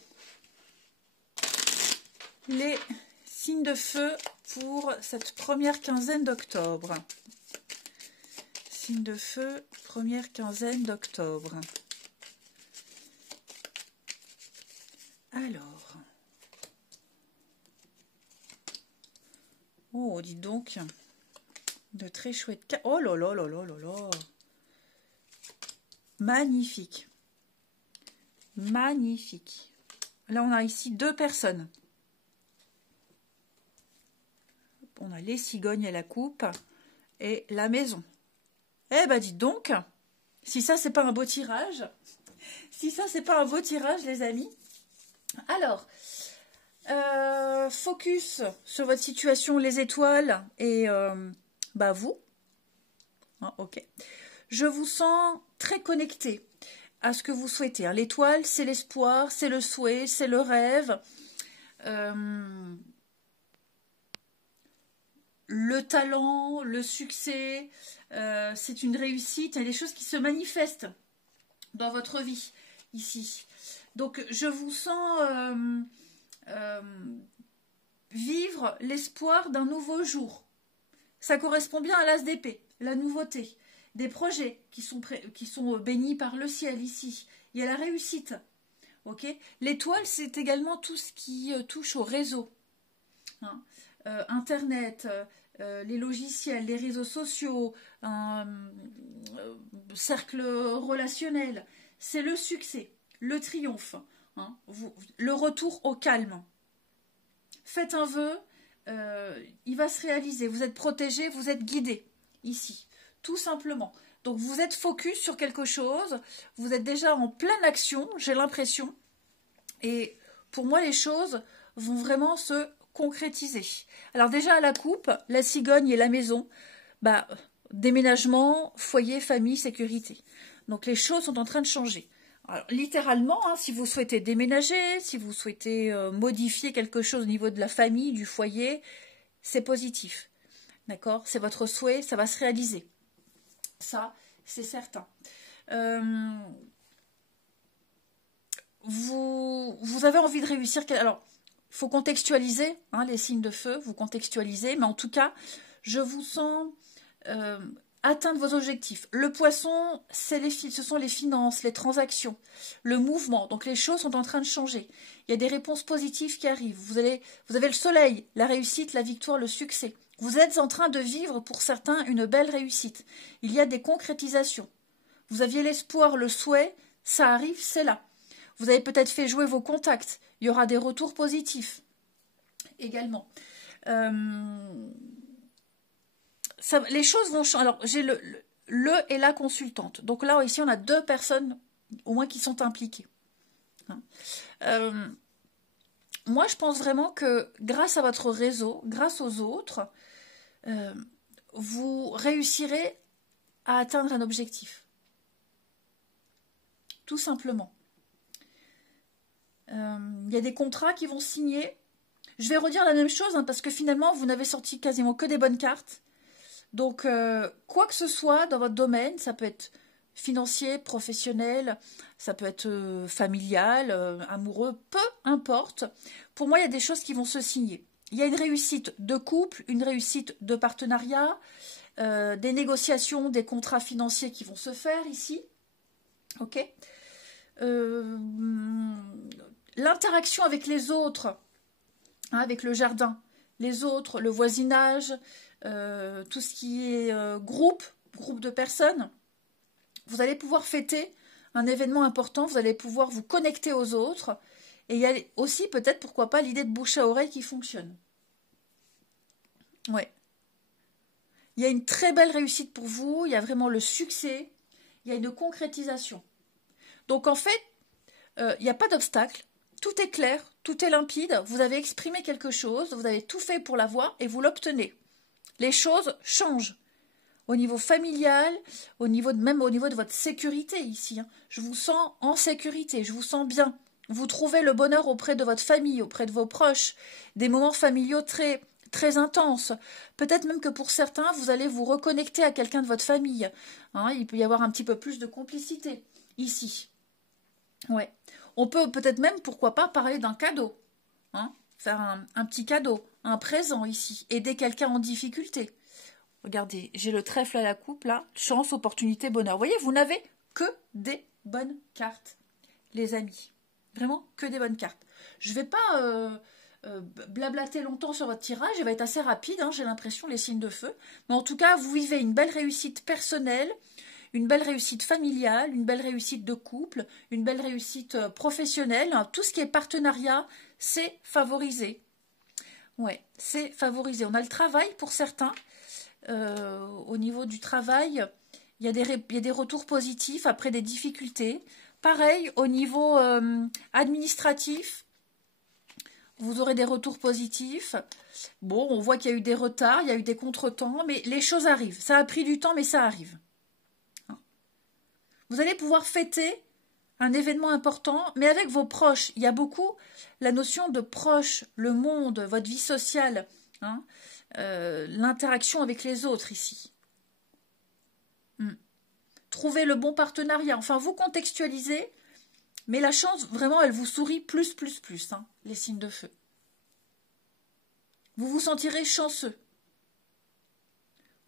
les signes de feu pour cette première quinzaine d'octobre. Signes de feu, première quinzaine d'octobre. Alors, oh, dites donc, de très chouettes. Oh là là là là là là. Magnifique. Magnifique. Là, on a ici deux personnes. On a les cigognes et la coupe et la maison. Eh ben, dites donc, si ça, c'est pas un beau tirage, les amis. Alors, focus sur votre situation, les étoiles et vous. Ah, ok. Je vous sens très connecté à ce que vous souhaitez. Hein. L'étoile, c'est l'espoir, c'est le souhait, c'est le rêve. Le talent, le succès, c'est une réussite. Il y a des choses qui se manifestent dans votre vie, ici. Donc, je vous sens vivre l'espoir d'un nouveau jour. Ça correspond bien à l'as d'épée, la nouveauté. Des projets qui sont bénis par le ciel ici. Il y a la réussite. Okay, l'étoile, c'est également tout ce qui touche au réseau. Hein. Internet, les logiciels, les réseaux sociaux, cercle relationnel. C'est le succès, le triomphe, hein, le retour au calme. Faites un vœu, il va se réaliser. Vous êtes protégé, vous êtes guidé ici, tout simplement. Donc vous êtes focus sur quelque chose, vous êtes déjà en pleine action, j'ai l'impression. Et pour moi, les choses vont vraiment se concrétiser. Alors déjà à la coupe, la cigogne et la maison, bah, déménagement, foyer, famille, sécurité. Donc les choses sont en train de changer. Alors, littéralement, hein, si vous souhaitez déménager, si vous souhaitez modifier quelque chose au niveau de la famille, du foyer, c'est positif. D'accord? C'est votre souhait, ça va se réaliser. Ça, c'est certain. Vous avez envie de réussir. Alors, il faut contextualiser hein, les signes de feu, vous contextualisez, mais en tout cas, je vous sens atteindre vos objectifs. Le poisson, ce sont les finances, les transactions, le mouvement. Donc, les choses sont en train de changer. Il y a des réponses positives qui arrivent. Vous avez le soleil, la réussite, la victoire, le succès. Vous êtes en train de vivre, pour certains, une belle réussite. Il y a des concrétisations. Vous aviez l'espoir, le souhait, ça arrive, c'est là. Vous avez peut-être fait jouer vos contacts. Il y aura des retours positifs également. Les choses vont changer. Alors, j'ai le et la consultante. Donc là, ici, on a 2 personnes, au moins, qui sont impliquées. Hein. Moi, je pense vraiment que grâce à votre réseau, grâce aux autres, vous réussirez à atteindre un objectif. Tout simplement. Il y a des contrats qui vont signer. Je vais redire la même chose, hein, parce que finalement, vous n'avez sorti quasiment que des bonnes cartes. Donc, quoi que ce soit dans votre domaine, ça peut être financier, professionnel, ça peut être familial, amoureux, peu importe. Pour moi, il y a des choses qui vont se signer. Il y a une réussite de couple, une réussite de partenariat, des négociations, des contrats financiers qui vont se faire ici. Ok. L'interaction avec les autres, hein, avec le jardin, les autres, le voisinage, tout ce qui est groupe de personnes, vous allez pouvoir fêter un événement important, vous allez pouvoir vous connecter aux autres, et il y a aussi peut-être, pourquoi pas, l'idée de bouche à oreille qui fonctionne. Ouais. Il y a une très belle réussite pour vous, il y a vraiment le succès, il y a une concrétisation. Donc en fait, il n'y a pas d'obstacle, tout est clair, tout est limpide, vous avez exprimé quelque chose, vous avez tout fait pour l'avoir et vous l'obtenez. Les choses changent. Au niveau familial, même au niveau de votre sécurité ici. Hein. Je vous sens en sécurité, je vous sens bien. Vous trouvez le bonheur auprès de votre famille, auprès de vos proches. Des moments familiaux très, très intenses. Peut-être même que pour certains, vous allez vous reconnecter à quelqu'un de votre famille. Hein, il peut y avoir un petit peu plus de complicité ici. Ouais. On peut peut-être même, pourquoi pas, parler d'un cadeau. Hein, faire un petit cadeau, un présent ici. Aider quelqu'un en difficulté. Regardez, j'ai le trèfle à la coupe, là. Chance, opportunité, bonheur. Vous voyez, vous n'avez que des bonnes cartes, les amis. Vraiment, que des bonnes cartes. Je ne vais pas blablater longtemps sur votre tirage. Il va être assez rapide, hein, j'ai l'impression, les signes de feu. Mais en tout cas, vous vivez une belle réussite personnelle, une belle réussite familiale, une belle réussite de couple, une belle réussite professionnelle. Tout ce qui est partenariat, c'est favorisé. Ouais, c'est favorisé. On a le travail pour certains. Au niveau du travail, il y a des retours positifs après des difficultés. Pareil, au niveau administratif, vous aurez des retours positifs. Bon, on voit qu'il y a eu des retards, il y a eu des contretemps, mais les choses arrivent. Ça a pris du temps, mais ça arrive. Vous allez pouvoir fêter un événement important, mais avec vos proches. Il y a beaucoup la notion de proche, le monde, votre vie sociale, hein, l'interaction avec les autres ici. Trouvez le bon partenariat. Enfin, vous contextualisez, mais la chance, vraiment, elle vous sourit plus, hein, les signes de feu. vous vous sentirez chanceux.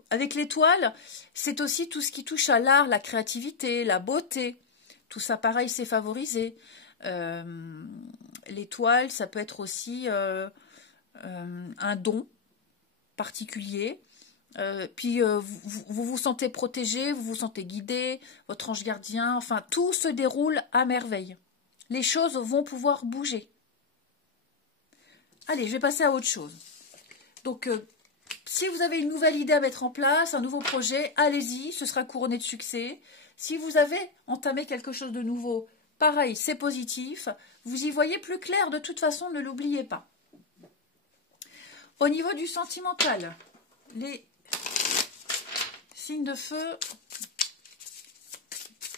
Avec l'étoile, c'est aussi tout ce qui touche à l'art, la créativité, la beauté. Tout ça, pareil, c'est favorisé. L'étoile, ça peut être aussi un don particulier. Puis vous vous sentez protégé, vous vous sentez guidé, votre ange gardien, enfin, tout se déroule à merveille. Les choses vont pouvoir bouger. Allez, je vais passer à autre chose. Donc, si vous avez une nouvelle idée à mettre en place, un nouveau projet, allez-y, ce sera couronné de succès. Si vous avez entamé quelque chose de nouveau, pareil, c'est positif. Vous y voyez plus clair, de toute façon, ne l'oubliez pas. Au niveau du sentimental, les signes de feu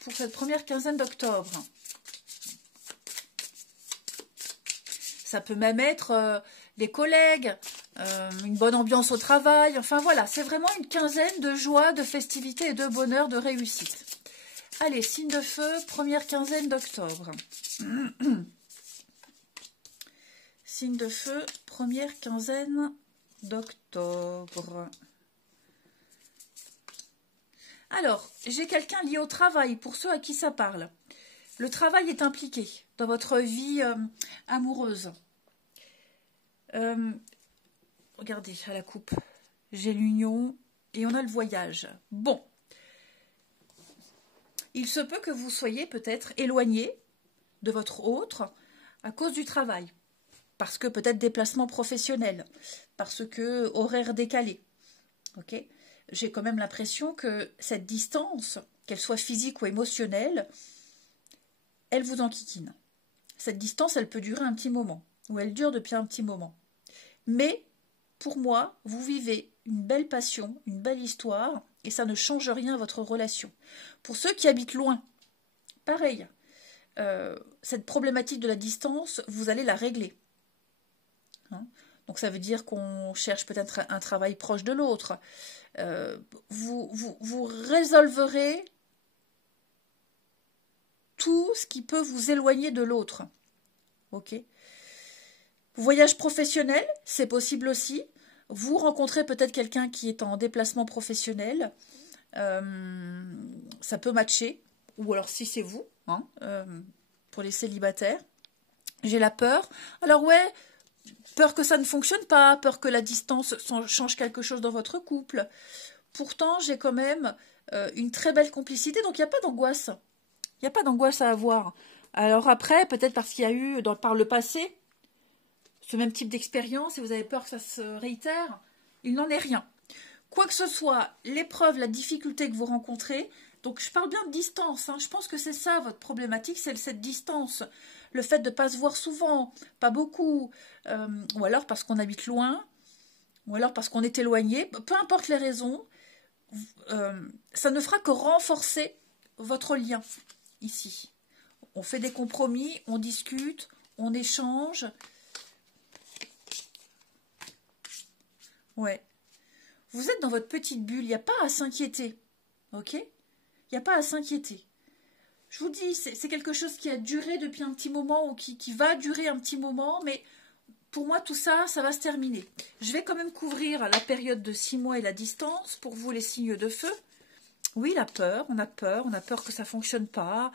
pour cette première quinzaine d'octobre. Ça peut même être des collègues, une bonne ambiance au travail. Enfin voilà, c'est vraiment une quinzaine de joie, de festivité et de bonheur, de réussite. Allez, signe de feu, première quinzaine d'octobre. Signe de feu, première quinzaine d'octobre. Alors, j'ai quelqu'un lié au travail, pour ceux à qui ça parle. Le travail est impliqué dans votre vie amoureuse. Regardez, à la coupe, j'ai l'union et on a le voyage. Bon, il se peut que vous soyez peut-être éloigné de votre autre à cause du travail. Parce que peut-être déplacement professionnel, parce que horaire décalé. Ok ? J'ai quand même l'impression que cette distance, qu'elle soit physique ou émotionnelle, elle vous enquiquine. Cette distance, elle peut durer un petit moment, ou elle dure depuis un petit moment. Mais, pour moi, vous vivez une belle passion, une belle histoire, et ça ne change rien à votre relation. Pour ceux qui habitent loin, pareil, cette problématique de la distance, vous allez la régler. Hein ? Donc ça veut dire qu'on cherche peut-être un travail proche de l'autre. Vous résolverez tout ce qui peut vous éloigner de l'autre. Ok ? Voyage professionnel, c'est possible aussi. Vous rencontrez peut-être quelqu'un qui est en déplacement professionnel. Ça peut matcher. Ou alors si c'est vous, hein, pour les célibataires. J'ai la peur. Alors ouais, peur que ça ne fonctionne pas, peur que la distance change quelque chose dans votre couple. Pourtant, j'ai quand même une très belle complicité, donc il n'y a pas d'angoisse. Il n'y a pas d'angoisse à avoir. Alors après, peut-être parce qu'il y a eu par le passé ce même type d'expérience et vous avez peur que ça se réitère, il n'en est rien. Quoi que ce soit, l'épreuve, la difficulté que vous rencontrez, donc je parle bien de distance, hein, je pense que c'est ça votre problématique, c'est cette distance. Le fait de ne pas se voir souvent, pas beaucoup, ou alors parce qu'on habite loin, ou alors parce qu'on est éloigné, peu importe les raisons, ça ne fera que renforcer votre lien ici. On fait des compromis, on discute, on échange. Ouais. Vous êtes dans votre petite bulle, il n'y a pas à s'inquiéter. Ok ? Il n'y a pas à s'inquiéter. Je vous dis, c'est quelque chose qui a duré depuis un petit moment ou qui va durer un petit moment, mais pour moi, tout ça, ça va se terminer. Je vais quand même couvrir la période de 6 mois et la distance, pour vous, les signes de feu. Oui, la peur, on a peur que ça ne fonctionne pas.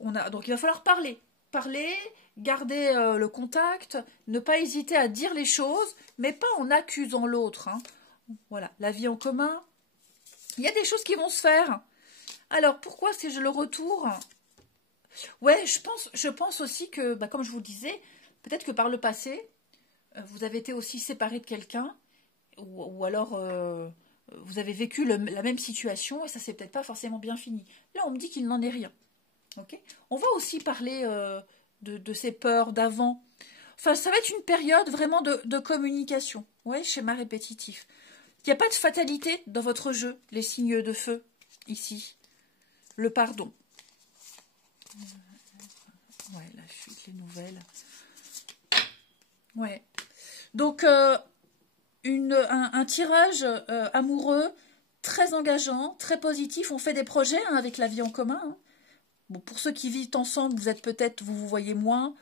Donc, il va falloir parler. Parler, garder le contact, ne pas hésiter à dire les choses, mais pas en accusant l'autre. Hein. Voilà, la vie en commun. Il y a des choses qui vont se faire. Alors, pourquoi c'est le retour? Ouais, je pense aussi que, comme je vous disais, peut-être que par le passé, vous avez été aussi séparé de quelqu'un, ou alors vous avez vécu la même situation et ça s'est peut-être pas forcément bien fini. Là, on me dit qu'il n'en est rien. Okay, on va aussi parler de ces peurs d'avant. Enfin, ça va être une période vraiment de communication. Ouais, schéma répétitif. Il n'y a pas de fatalité dans votre jeu, les signes de feu, ici. Le pardon. Ouais, la fuite, les nouvelles. Ouais. Donc, un tirage amoureux très engageant, très positif. On fait des projets avec la vie en commun. Hein. Bon, pour ceux qui vivent ensemble, vous êtes peut-être, vous voyez moins.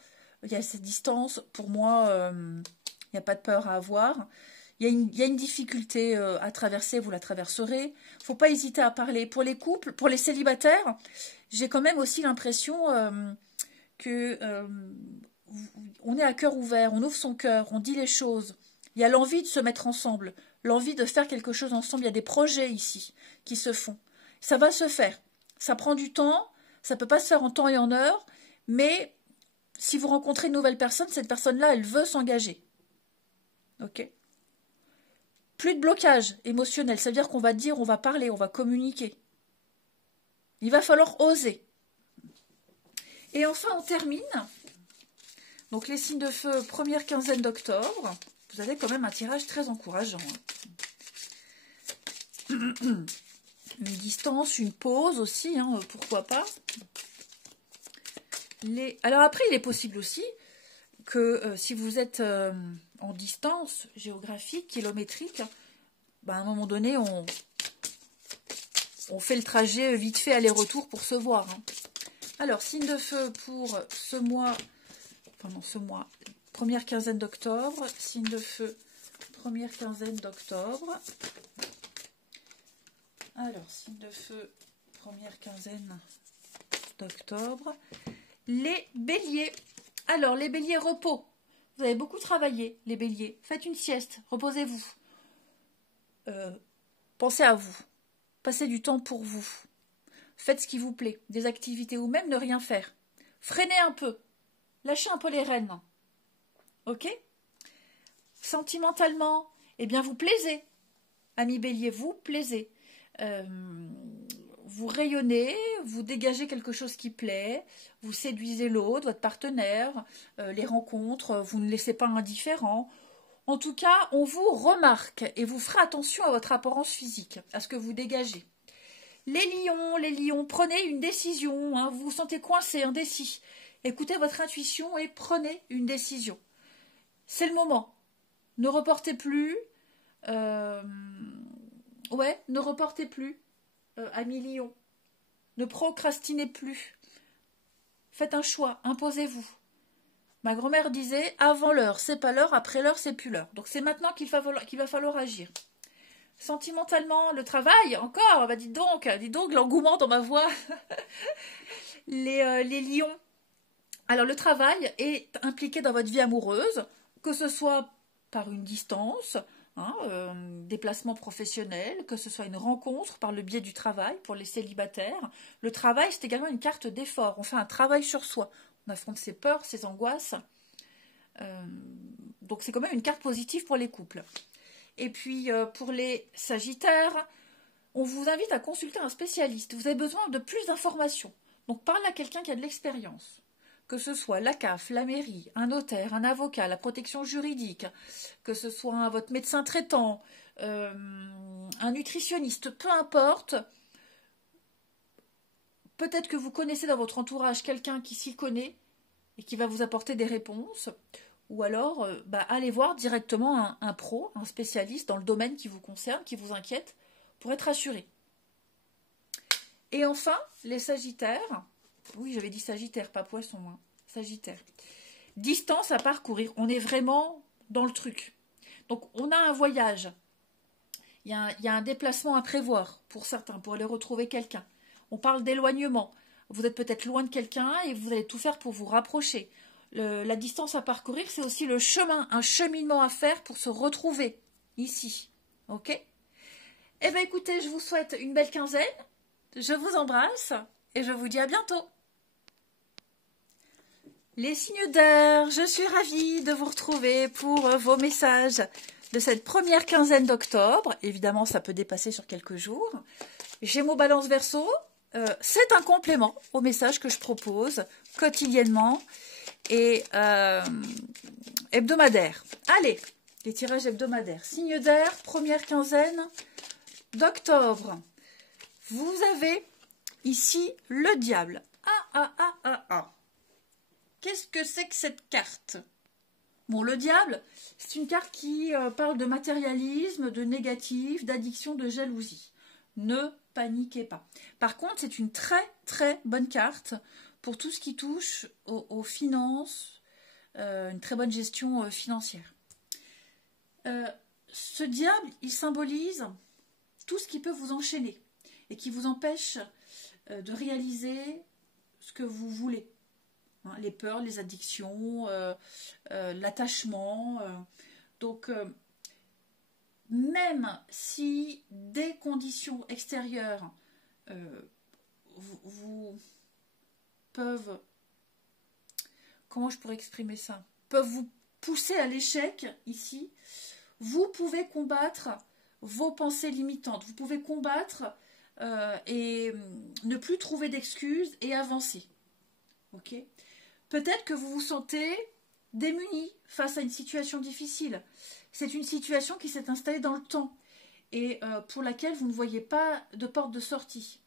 Il y a cette distance. Pour moi, il n'y a pas de peur à avoir. il y a une difficulté à traverser, vous la traverserez. Il ne faut pas hésiter à parler. Pour les couples, pour les célibataires, j'ai quand même aussi l'impression que on est à cœur ouvert, on ouvre son cœur, on dit les choses. Il y a l'envie de se mettre ensemble, l'envie de faire quelque chose ensemble. Il y a des projets ici qui se font. Ça va se faire. Ça prend du temps, ça ne peut pas se faire en temps et en heure, mais si vous rencontrez une nouvelle personne, cette personne-là, elle veut s'engager. Ok ? Plus de blocage émotionnel, ça veut dire qu'on va dire, on va parler, on va communiquer. Il va falloir oser. Et enfin, on termine. Donc, les signes de feu, première quinzaine d'octobre. Vous avez quand même un tirage très encourageant. Une distance, une pause aussi, hein, pourquoi pas. Alors après, il est possible aussi que si vous êtes en distance géographique, kilométrique, à un moment donné, on fait le trajet vite fait aller-retour pour se voir. Hein. Alors, signe de feu pour ce mois, première quinzaine d'octobre, signe de feu, première quinzaine d'octobre. Alors, signe de feu, première quinzaine d'octobre. Les béliers. Alors, les béliers, repos. Vous avez beaucoup travaillé, les béliers. Faites une sieste, reposez-vous. Pensez à vous. Passez du temps pour vous. Faites ce qui vous plaît, des activités ou même ne rien faire. Freinez un peu. Lâchez un peu les rênes. Ok ? Sentimentalement, eh bien, vous plaisez. Amis bélier, vous plaisez. Vous rayonnez, vous dégagez quelque chose qui plaît, vous séduisez l'autre, votre partenaire, les rencontres, vous ne laissez pas indifférent. En tout cas, on vous remarque et vous ferez attention à votre apparence physique, à ce que vous dégagez. Les lions, prenez une décision, hein, vous vous sentez coincé, indécis. Écoutez votre intuition et prenez une décision. C'est le moment. Ne reportez plus. Ne reportez plus. Amis lions. Ne procrastinez plus. Faites un choix, imposez-vous. Ma grand-mère disait, avant l'heure, c'est pas l'heure, après l'heure, c'est plus l'heure. Donc c'est maintenant qu'il va falloir agir. Sentimentalement, le travail, encore, bah dis donc, l'engouement dans ma voix. Les lions. Alors le travail est impliqué dans votre vie amoureuse, que ce soit par une distance, déplacement professionnel, que ce soit une rencontre par le biais du travail pour les célibataires. Le travail, c'est également une carte d'effort. On fait un travail sur soi. On affronte ses peurs, ses angoisses. Donc c'est quand même une carte positive pour les couples. Et puis pour les sagittaires, on vous invite à consulter un spécialiste. Vous avez besoin de plus d'informations. Donc parlez à quelqu'un qui a de l'expérience. Que ce soit la CAF, la mairie, un notaire, un avocat, la protection juridique, que ce soit votre médecin traitant, un nutritionniste, peu importe. Peut-être que vous connaissez dans votre entourage quelqu'un qui s'y connaît et qui va vous apporter des réponses. Ou alors, allez voir directement un pro, un spécialiste dans le domaine qui vous concerne, qui vous inquiète, pour être assuré. Et enfin, les sagittaires. Oui, j'avais dit sagittaire, pas poisson, hein. Sagittaire. Distance à parcourir. On est vraiment dans le truc. Donc, on a un voyage. Il y a un déplacement à prévoir pour certains, pour aller retrouver quelqu'un. On parle d'éloignement. Vous êtes peut-être loin de quelqu'un et vous allez tout faire pour vous rapprocher. La distance à parcourir, c'est aussi le chemin, un cheminement à faire pour se retrouver ici. Ok ? Eh bien, écoutez, je vous souhaite une belle quinzaine. Je vous embrasse et je vous dis à bientôt. Les signes d'air, je suis ravie de vous retrouver pour vos messages de cette première quinzaine d'octobre. Évidemment, ça peut dépasser sur quelques jours. Gémeaux, Balance, Verseau, c'est un complément aux messages que je propose quotidiennement et hebdomadaire. Allez, les tirages hebdomadaires. Signe d'air, première quinzaine d'octobre. Vous avez ici le diable. Qu'est-ce que c'est que cette carte? Bon, le diable, c'est une carte qui parle de matérialisme, de négatif, d'addiction, de jalousie. Ne paniquez pas. Par contre, c'est une très très bonne carte pour tout ce qui touche aux finances, une très bonne gestion financière. ce diable, il symbolise tout ce qui peut vous enchaîner et qui vous empêche de réaliser ce que vous voulez. Hein, les peurs, les addictions, l'attachement. Donc, même si des conditions extérieures vous peuvent, comment je pourrais exprimer ça, peuvent vous pousser à l'échec ici, vous pouvez combattre vos pensées limitantes, vous pouvez combattre et ne plus trouver d'excuses et avancer. Ok ? Peut-être que vous vous sentez démuni face à une situation difficile. C'est une situation qui s'est installée dans le temps et pour laquelle vous ne voyez pas de porte de sortie.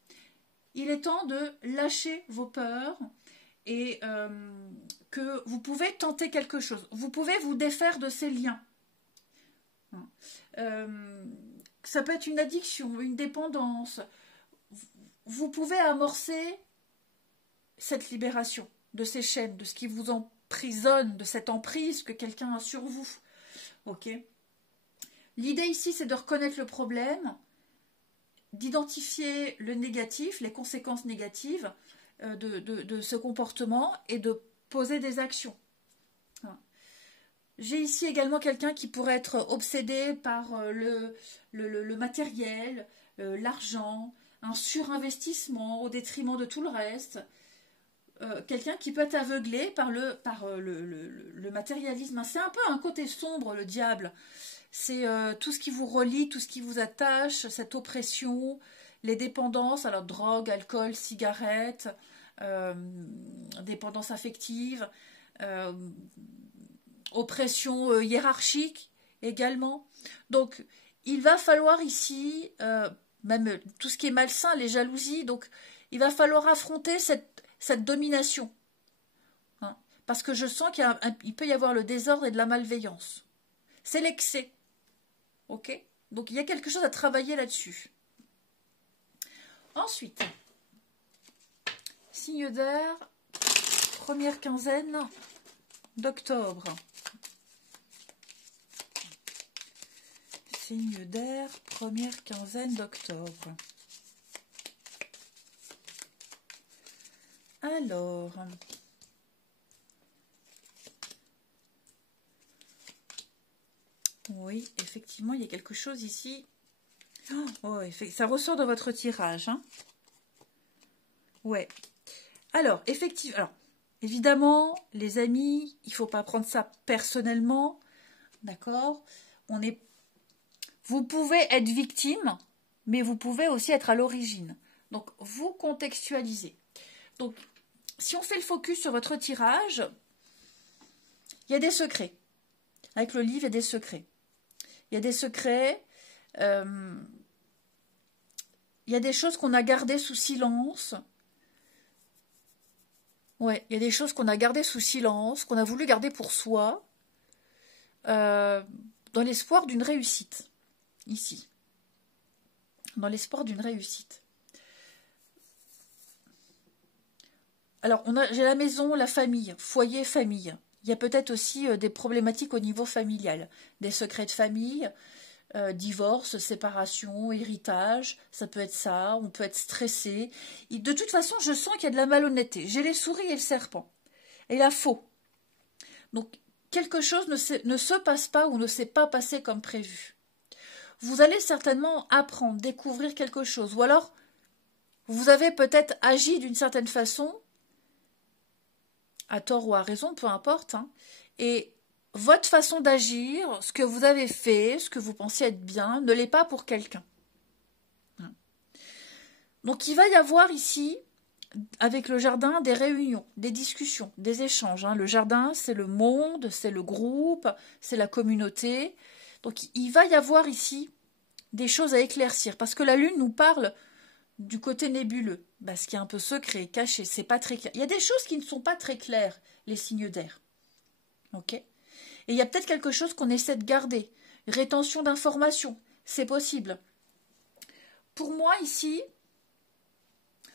Il est temps de lâcher vos peurs et que vous pouvez tenter quelque chose. Vous pouvez vous défaire de ces liens. Ça peut être une addiction, une dépendance. Vous pouvez amorcer cette libération de ces chaînes, de ce qui vous emprisonne, de cette emprise que quelqu'un a sur vous. Ok ? L'idée ici, c'est de reconnaître le problème, d'identifier le négatif, les conséquences négatives de ce comportement et de poser des actions. J'ai ici également quelqu'un qui pourrait être obsédé par le matériel, l'argent, un surinvestissement au détriment de tout le reste. Quelqu'un qui peut être aveuglé par le matérialisme. C'est un peu un côté sombre, le diable. C'est tout ce qui vous relie, tout ce qui vous attache, cette oppression, les dépendances, alors drogue, alcool, cigarettes, dépendance affective, oppression hiérarchique également. Donc, il va falloir ici, même tout ce qui est malsain, les jalousies, donc il va falloir affronter cette domination. Hein, parce que je sens qu'il peut y avoir le désordre et de la malveillance. C'est l'excès. Ok ? Donc, il y a quelque chose à travailler là-dessus. Ensuite, signe d'air, première quinzaine d'octobre. Signe d'air, première quinzaine d'octobre. Alors, oui, effectivement, il y a quelque chose ici. Oh, ça ressort de votre tirage. Hein. Ouais. Alors, effectivement, alors, évidemment, les amis, il ne faut pas prendre ça personnellement. D'accord ? Vous pouvez être victime, mais vous pouvez aussi être à l'origine. Donc, vous contextualisez. Donc, si on fait le focus sur votre tirage, il y a des secrets. Avec le livre, il y a des secrets. Il y a des secrets. Il y a des choses qu'on a gardées sous silence. Ouais, il y a des choses qu'on a gardées sous silence, qu'on a voulu garder pour soi, dans l'espoir d'une réussite. Ici. Dans l'espoir d'une réussite. Alors, j'ai la maison, la famille, foyer, famille. Il y a peut-être aussi des problématiques au niveau familial. Des secrets de famille, divorce, séparation, héritage, ça peut être ça, on peut être stressé. Et de toute façon, je sens qu'il y a de la malhonnêteté. J'ai les souris et le serpent. Et la faux. Donc, quelque chose ne se passe pas ou ne s'est pas passé comme prévu. Vous allez certainement apprendre, découvrir quelque chose. Ou alors, vous avez peut-être agi d'une certaine façon, à tort ou à raison, peu importe. Hein, et votre façon d'agir, ce que vous avez fait, ce que vous pensez être bien, ne l'est pas pour quelqu'un. Hein. Donc, il va y avoir ici, avec le jardin, des réunions, des discussions, des échanges. Hein. Le jardin, c'est le monde, c'est le groupe, c'est la communauté. Donc, il va y avoir ici des choses à éclaircir. Parce que la lune nous parle du côté nébuleux. Ce qui est un peu secret, caché, c'est pas très clair. Il y a des choses qui ne sont pas très claires, les signes d'air. Ok ? Et il y a peut-être quelque chose qu'on essaie de garder. Rétention d'informations, c'est possible. Pour moi, ici,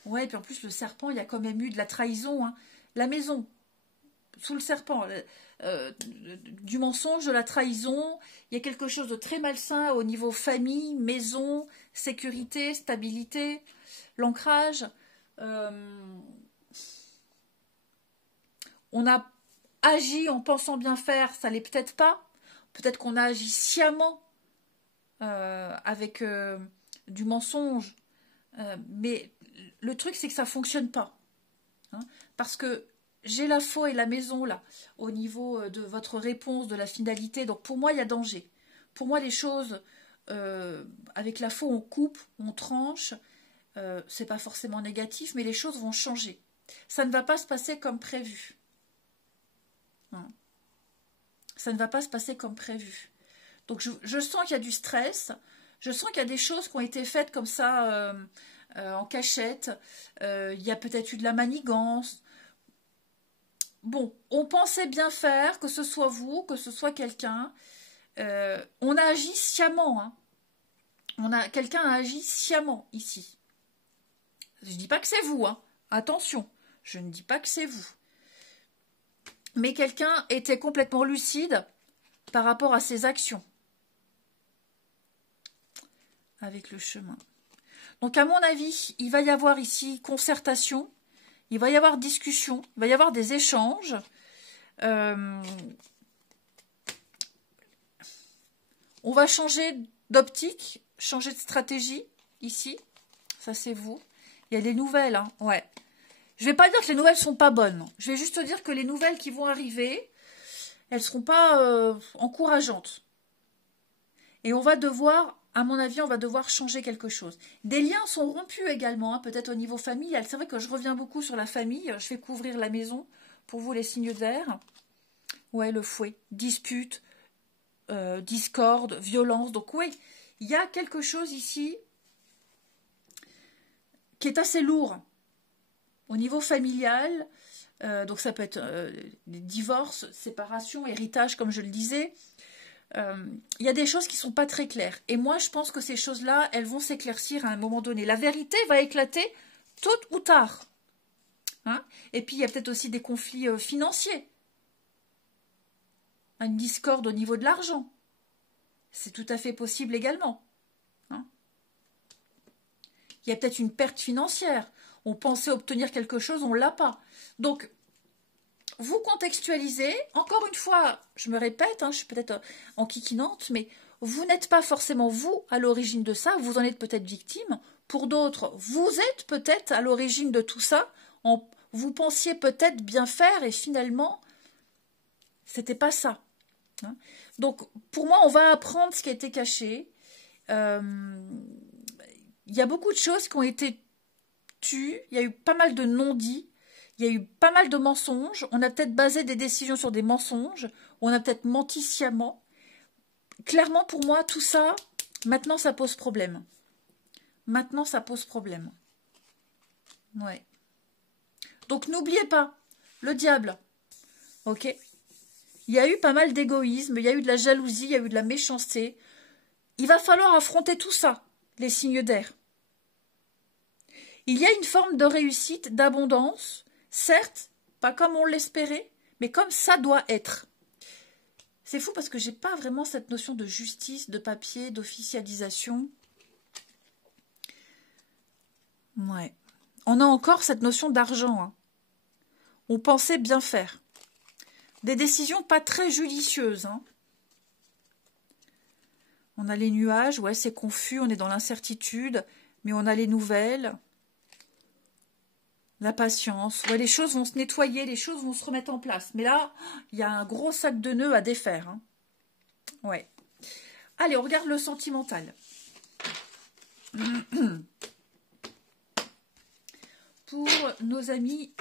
ouais, et puis en plus, le serpent, il y a quand même eu de la trahison. Hein. La maison, sous le serpent, du mensonge, de la trahison, Il y a quelque chose de très malsain au niveau famille, maison, sécurité, stabilité, l'ancrage. On a agi en pensant bien faire, ça l'est peut-être pas. Peut-être qu'on a agi sciemment avec du mensonge. Mais le truc, c'est que ça ne fonctionne pas. Hein, parce que j'ai la faux et la maison, là, au niveau de votre réponse, de la finalité. Donc, pour moi, il y a danger. Pour moi, les choses, avec la faux, on coupe, on tranche. C'est pas forcément négatif, mais les choses vont changer. Ça ne va pas se passer comme prévu. Hein. Ça ne va pas se passer comme prévu. Donc, je sens qu'il y a du stress. Je sens qu'il y a des choses qui ont été faites comme ça en cachette. Il y a peut-être eu de la manigance. Bon, on pensait bien faire, que ce soit vous, que ce soit quelqu'un. On a agi sciemment. Hein. Quelqu'un a agi sciemment ici. Je ne dis pas que c'est vous. Hein. Attention, je ne dis pas que c'est vous. Mais quelqu'un était complètement lucide par rapport à ses actions. Avec le chemin. Donc, à mon avis, il va y avoir ici concertation, il va y avoir discussion, il va y avoir des échanges. On va changer d'optique, changer de stratégie, ici. Ça, c'est vous. Il y a des nouvelles, hein, ouais. Je ne vais pas dire que les nouvelles ne sont pas bonnes. Je vais juste dire que les nouvelles qui vont arriver, elles ne seront pas encourageantes. Et on va devoir... À mon avis, on va devoir changer quelque chose. Des liens sont rompus également, hein, peut-être au niveau familial. C'est vrai que je reviens beaucoup sur la famille. Je vais couvrir la maison. Pour vous, les signes d'air. Ouais, le fouet. Dispute, discorde, violence. Donc oui, il y a quelque chose ici qui est assez lourd. Au niveau familial, donc ça peut être des divorces, séparations, héritage, comme je le disais. Il y a des choses qui ne sont pas très claires. Et moi, je pense que ces choses-là, elles vont s'éclaircir à un moment donné. La vérité va éclater tôt ou tard. Hein? Et puis, il y a peut-être aussi des conflits financiers. Une discorde au niveau de l'argent. C'est tout à fait possible également. Hein? Il y a peut-être une perte financière. On pensait obtenir quelque chose, on ne l'a pas. Donc, vous contextualisez, encore une fois, je me répète, hein, je suis peut-être enquiquinante, mais vous n'êtes pas forcément vous à l'origine de ça, vous en êtes peut-être victime. Pour d'autres, vous êtes peut-être à l'origine de tout ça, vous pensiez peut-être bien faire et finalement, c'était pas ça. Hein. Donc, pour moi, on va apprendre ce qui a été caché. Il y a beaucoup de choses qui ont été tues, il y a eu pas mal de non-dits. Il y a eu pas mal de mensonges. On a peut-être basé des décisions sur des mensonges. On a peut-être menti sciemment. Clairement, pour moi, tout ça, maintenant, ça pose problème. Maintenant, ça pose problème. Ouais. Donc, n'oubliez pas, le diable. Ok? Il y a eu pas mal d'égoïsme. Il y a eu de la jalousie. Il y a eu de la méchanceté. Il va falloir affronter tout ça, les signes d'air. Il y a une forme de réussite, d'abondance. Certes, pas comme on l'espérait, mais comme ça doit être. C'est fou parce que j'ai pas vraiment cette notion de justice, de papier, d'officialisation. Ouais. On a encore cette notion d'argent. Hein. On pensait bien faire. Des décisions pas très judicieuses. Hein. On a les nuages, ouais, c'est confus, on est dans l'incertitude, mais on a les nouvelles. La patience. Ouais, les choses vont se nettoyer, les choses vont se remettre en place. Mais là, il y a un gros sac de nœuds à défaire. Hein. Ouais. Allez, on regarde le sentimental. Pour nos amis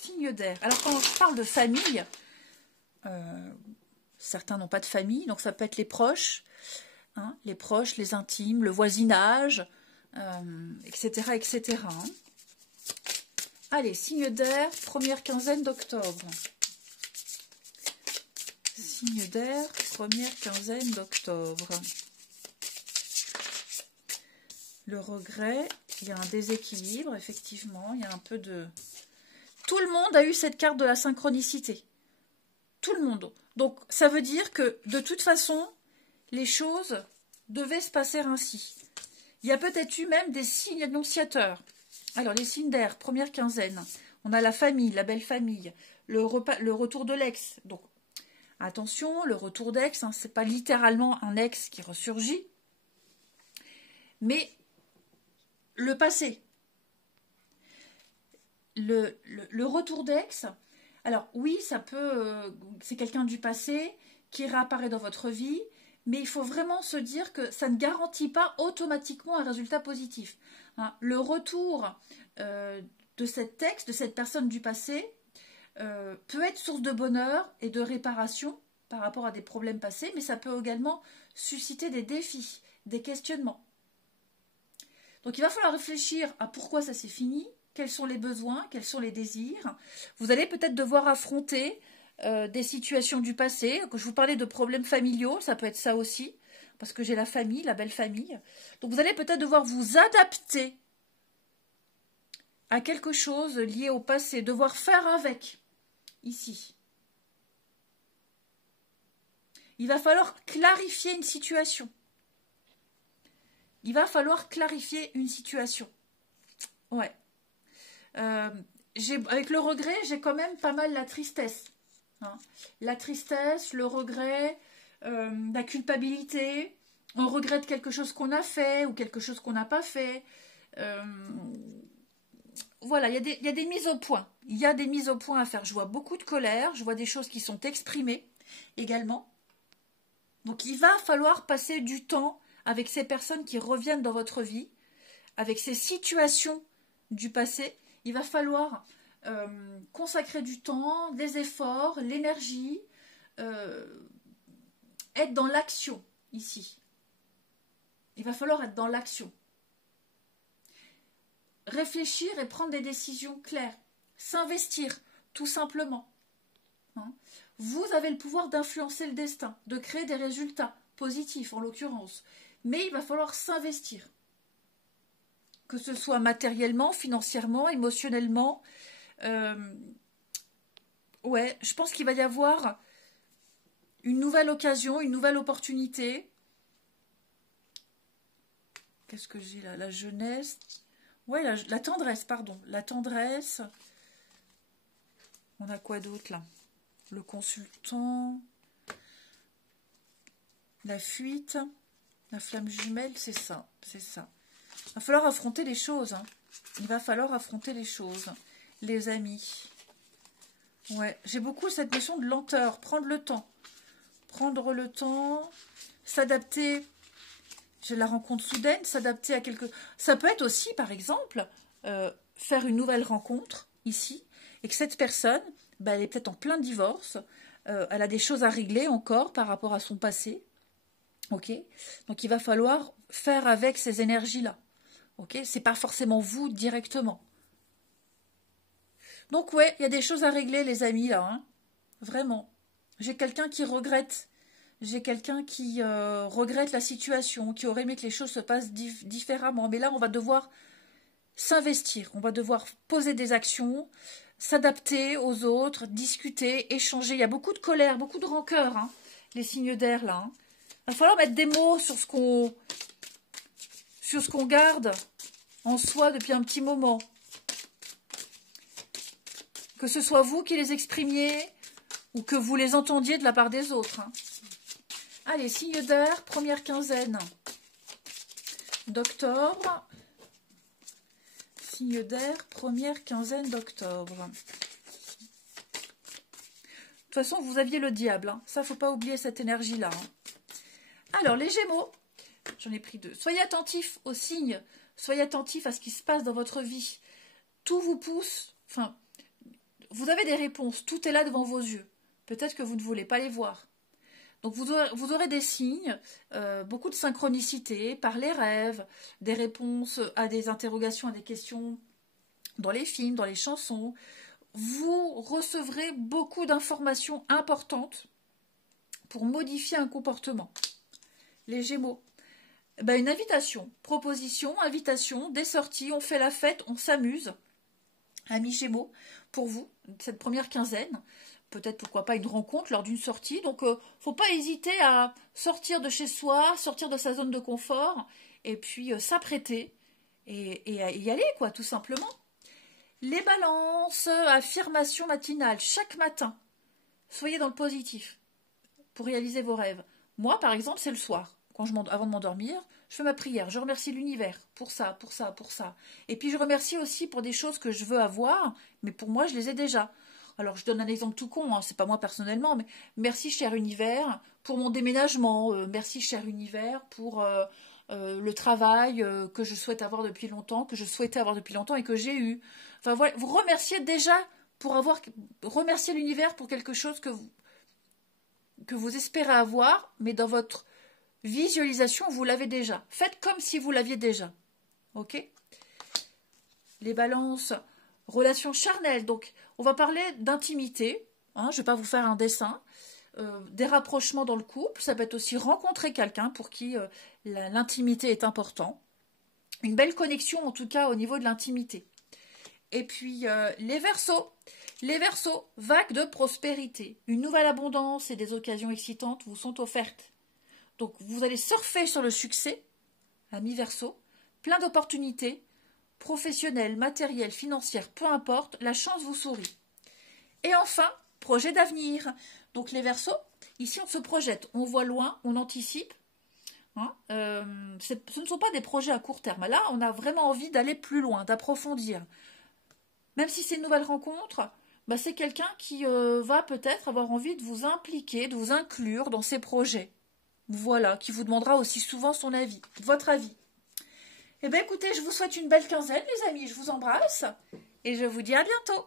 signes d'air. Alors, quand je parle de famille, certains n'ont pas de famille, donc ça peut être les proches, hein, les intimes, le voisinage, etc., etc., hein. Allez, signe d'air, première quinzaine d'octobre. Signe d'air, première quinzaine d'octobre. Le regret, il y a un déséquilibre, effectivement, il y a un peu de... Tout le monde a eu cette carte de la synchronicité. Tout le monde. Donc, ça veut dire que, de toute façon, les choses devaient se passer ainsi. Il y a peut-être eu même des signes annonciateurs. Alors, les signes d'air, première quinzaine. On a la famille, la belle famille, le retour de l'ex. Donc, attention, le retour d'ex, hein, ce n'est pas littéralement un ex qui ressurgit, mais le passé. Le retour d'ex, alors oui, ça peut, c'est quelqu'un du passé qui réapparaît dans votre vie, mais il faut vraiment se dire que ça ne garantit pas automatiquement un résultat positif. Hein. Le retour de cet ex, de cette personne du passé, peut être source de bonheur et de réparation par rapport à des problèmes passés, mais ça peut également susciter des défis, des questionnements. Donc il va falloir réfléchir à pourquoi ça s'est fini, quels sont les besoins, quels sont les désirs. Vous allez peut-être devoir affronter des situations du passé. Je vous parlais de problèmes familiaux, ça peut être ça aussi, parce que j'ai la famille, la belle famille. Donc vous allez peut-être devoir vous adapter à quelque chose lié au passé, devoir faire avec, ici. Il va falloir clarifier une situation. Il va falloir clarifier une situation. Ouais. Avec le regret, j'ai quand même pas mal la tristesse. Hein. La tristesse, le regret, la culpabilité. On regrette quelque chose qu'on a fait ou quelque chose qu'on n'a pas fait. Voilà, il y a des mises au point. Il y a des mises au point à faire. Je vois beaucoup de colère, je vois des choses qui sont exprimées également. Donc il va falloir passer du temps avec ces personnes qui reviennent dans votre vie, avec ces situations du passé. Il va falloir consacrer du temps, des efforts, l'énergie, être dans l'action ici. Il va falloir être dans l'action. Réfléchir et prendre des décisions claires. S'investir, tout simplement. Hein. Vous avez le pouvoir d'influencer le destin, de créer des résultats positifs en l'occurrence. Mais il va falloir s'investir. Que ce soit matériellement, financièrement, émotionnellement. Ouais, je pense qu'il va y avoir une nouvelle occasion, une nouvelle opportunité. Qu'est-ce que j'ai là? La jeunesse. Ouais, la tendresse, pardon. La tendresse. On a quoi d'autre là? Le consultant. La fuite. La flamme jumelle, c'est ça. C'est ça. Il va falloir affronter les choses. Hein. Il va falloir affronter les choses. Les amis. Ouais, j'ai beaucoup cette notion de lenteur. Prendre le temps. Prendre le temps. S'adapter. J'ai la rencontre soudaine. S'adapter à quelque... Ça peut être aussi, par exemple, faire une nouvelle rencontre, ici. Et que cette personne, bah, elle est peut-être en plein divorce. Elle a des choses à régler encore par rapport à son passé. Ok, donc il va falloir faire avec ces énergies-là. Ok, c'est pas forcément vous directement. Donc ouais, il y a des choses à régler, les amis, là. Hein. Vraiment. J'ai quelqu'un qui regrette. J'ai quelqu'un qui regrette la situation, qui aurait aimé que les choses se passent différemment. Mais là, on va devoir s'investir. On va devoir poser des actions, s'adapter aux autres, discuter, échanger. Il y a beaucoup de colère, beaucoup de rancœur, hein, les signes d'air, là. Hein. Il va falloir mettre des mots sur ce qu'on garde en soi depuis un petit moment. Que ce soit vous qui les exprimiez ou que vous les entendiez de la part des autres. Hein. Allez, signe d'air, première quinzaine d'octobre. Signe d'air, première quinzaine d'octobre. De toute façon, vous aviez le diable. Hein. Ça, il ne faut pas oublier cette énergie-là. Hein. Alors, les Gémeaux, j'en ai pris deux. Soyez attentifs aux signes, soyez attentifs à ce qui se passe dans votre vie. Tout vous pousse, enfin, vous avez des réponses, tout est là devant vos yeux. Peut-être que vous ne voulez pas les voir. Donc, vous aurez des signes, beaucoup de synchronicité par les rêves, des réponses à des interrogations, à des questions dans les films, dans les chansons. Vous recevrez beaucoup d'informations importantes pour modifier un comportement. Les Gémeaux, ben, une invitation, proposition, invitation, des sorties, on fait la fête, on s'amuse. Amis Gémeaux, pour vous, cette première quinzaine, peut-être pourquoi pas une rencontre lors d'une sortie. Donc, faut pas hésiter à sortir de chez soi, sortir de sa zone de confort, et puis s'apprêter et à y aller, quoi, tout simplement. Les balances, affirmation matinale, chaque matin. Soyez dans le positif pour réaliser vos rêves. Moi, par exemple, c'est le soir. Avant de m'endormir, je fais ma prière. Je remercie l'univers pour ça, pour ça, pour ça. Et puis, je remercie aussi pour des choses que je veux avoir, mais pour moi, je les ai déjà. Alors, je donne un exemple tout con, hein, c'est pas moi personnellement, mais merci, cher univers, pour mon déménagement. Merci, cher univers, pour le travail que je souhaite avoir depuis longtemps, que je souhaitais avoir depuis longtemps et que j'ai eu. Enfin, voilà, vous remerciez déjà remercier l'univers pour quelque chose que vous espérez avoir, mais dans votre visualisation, vous l'avez déjà. Faites comme si vous l'aviez déjà. Ok? Les balances, relations charnelles. Donc, on va parler d'intimité. Hein, je ne vais pas vous faire un dessin. Des rapprochements dans le couple. Ça peut être aussi rencontrer quelqu'un pour qui l'intimité est important. Une belle connexion, en tout cas, au niveau de l'intimité. Et puis, les Verseaux. Les Verseaux, vague de prospérité. Une nouvelle abondance et des occasions excitantes vous sont offertes. Donc, vous allez surfer sur le succès, amis Verseaux, plein d'opportunités, professionnelles, matérielles, financières, peu importe, la chance vous sourit. Et enfin, projet d'avenir. Donc, les Verseaux, ici, on se projette, on voit loin, on anticipe. Hein, ce ne sont pas des projets à court terme. Là, on a vraiment envie d'aller plus loin, d'approfondir. Même si c'est une nouvelle rencontre, bah, c'est quelqu'un qui va peut-être avoir envie de vous impliquer, de vous inclure dans ses projets. Voilà, qui vous demandera aussi souvent son avis, votre avis. Eh bien écoutez, je vous souhaite une belle quinzaine les amis, je vous embrasse et je vous dis à bientôt.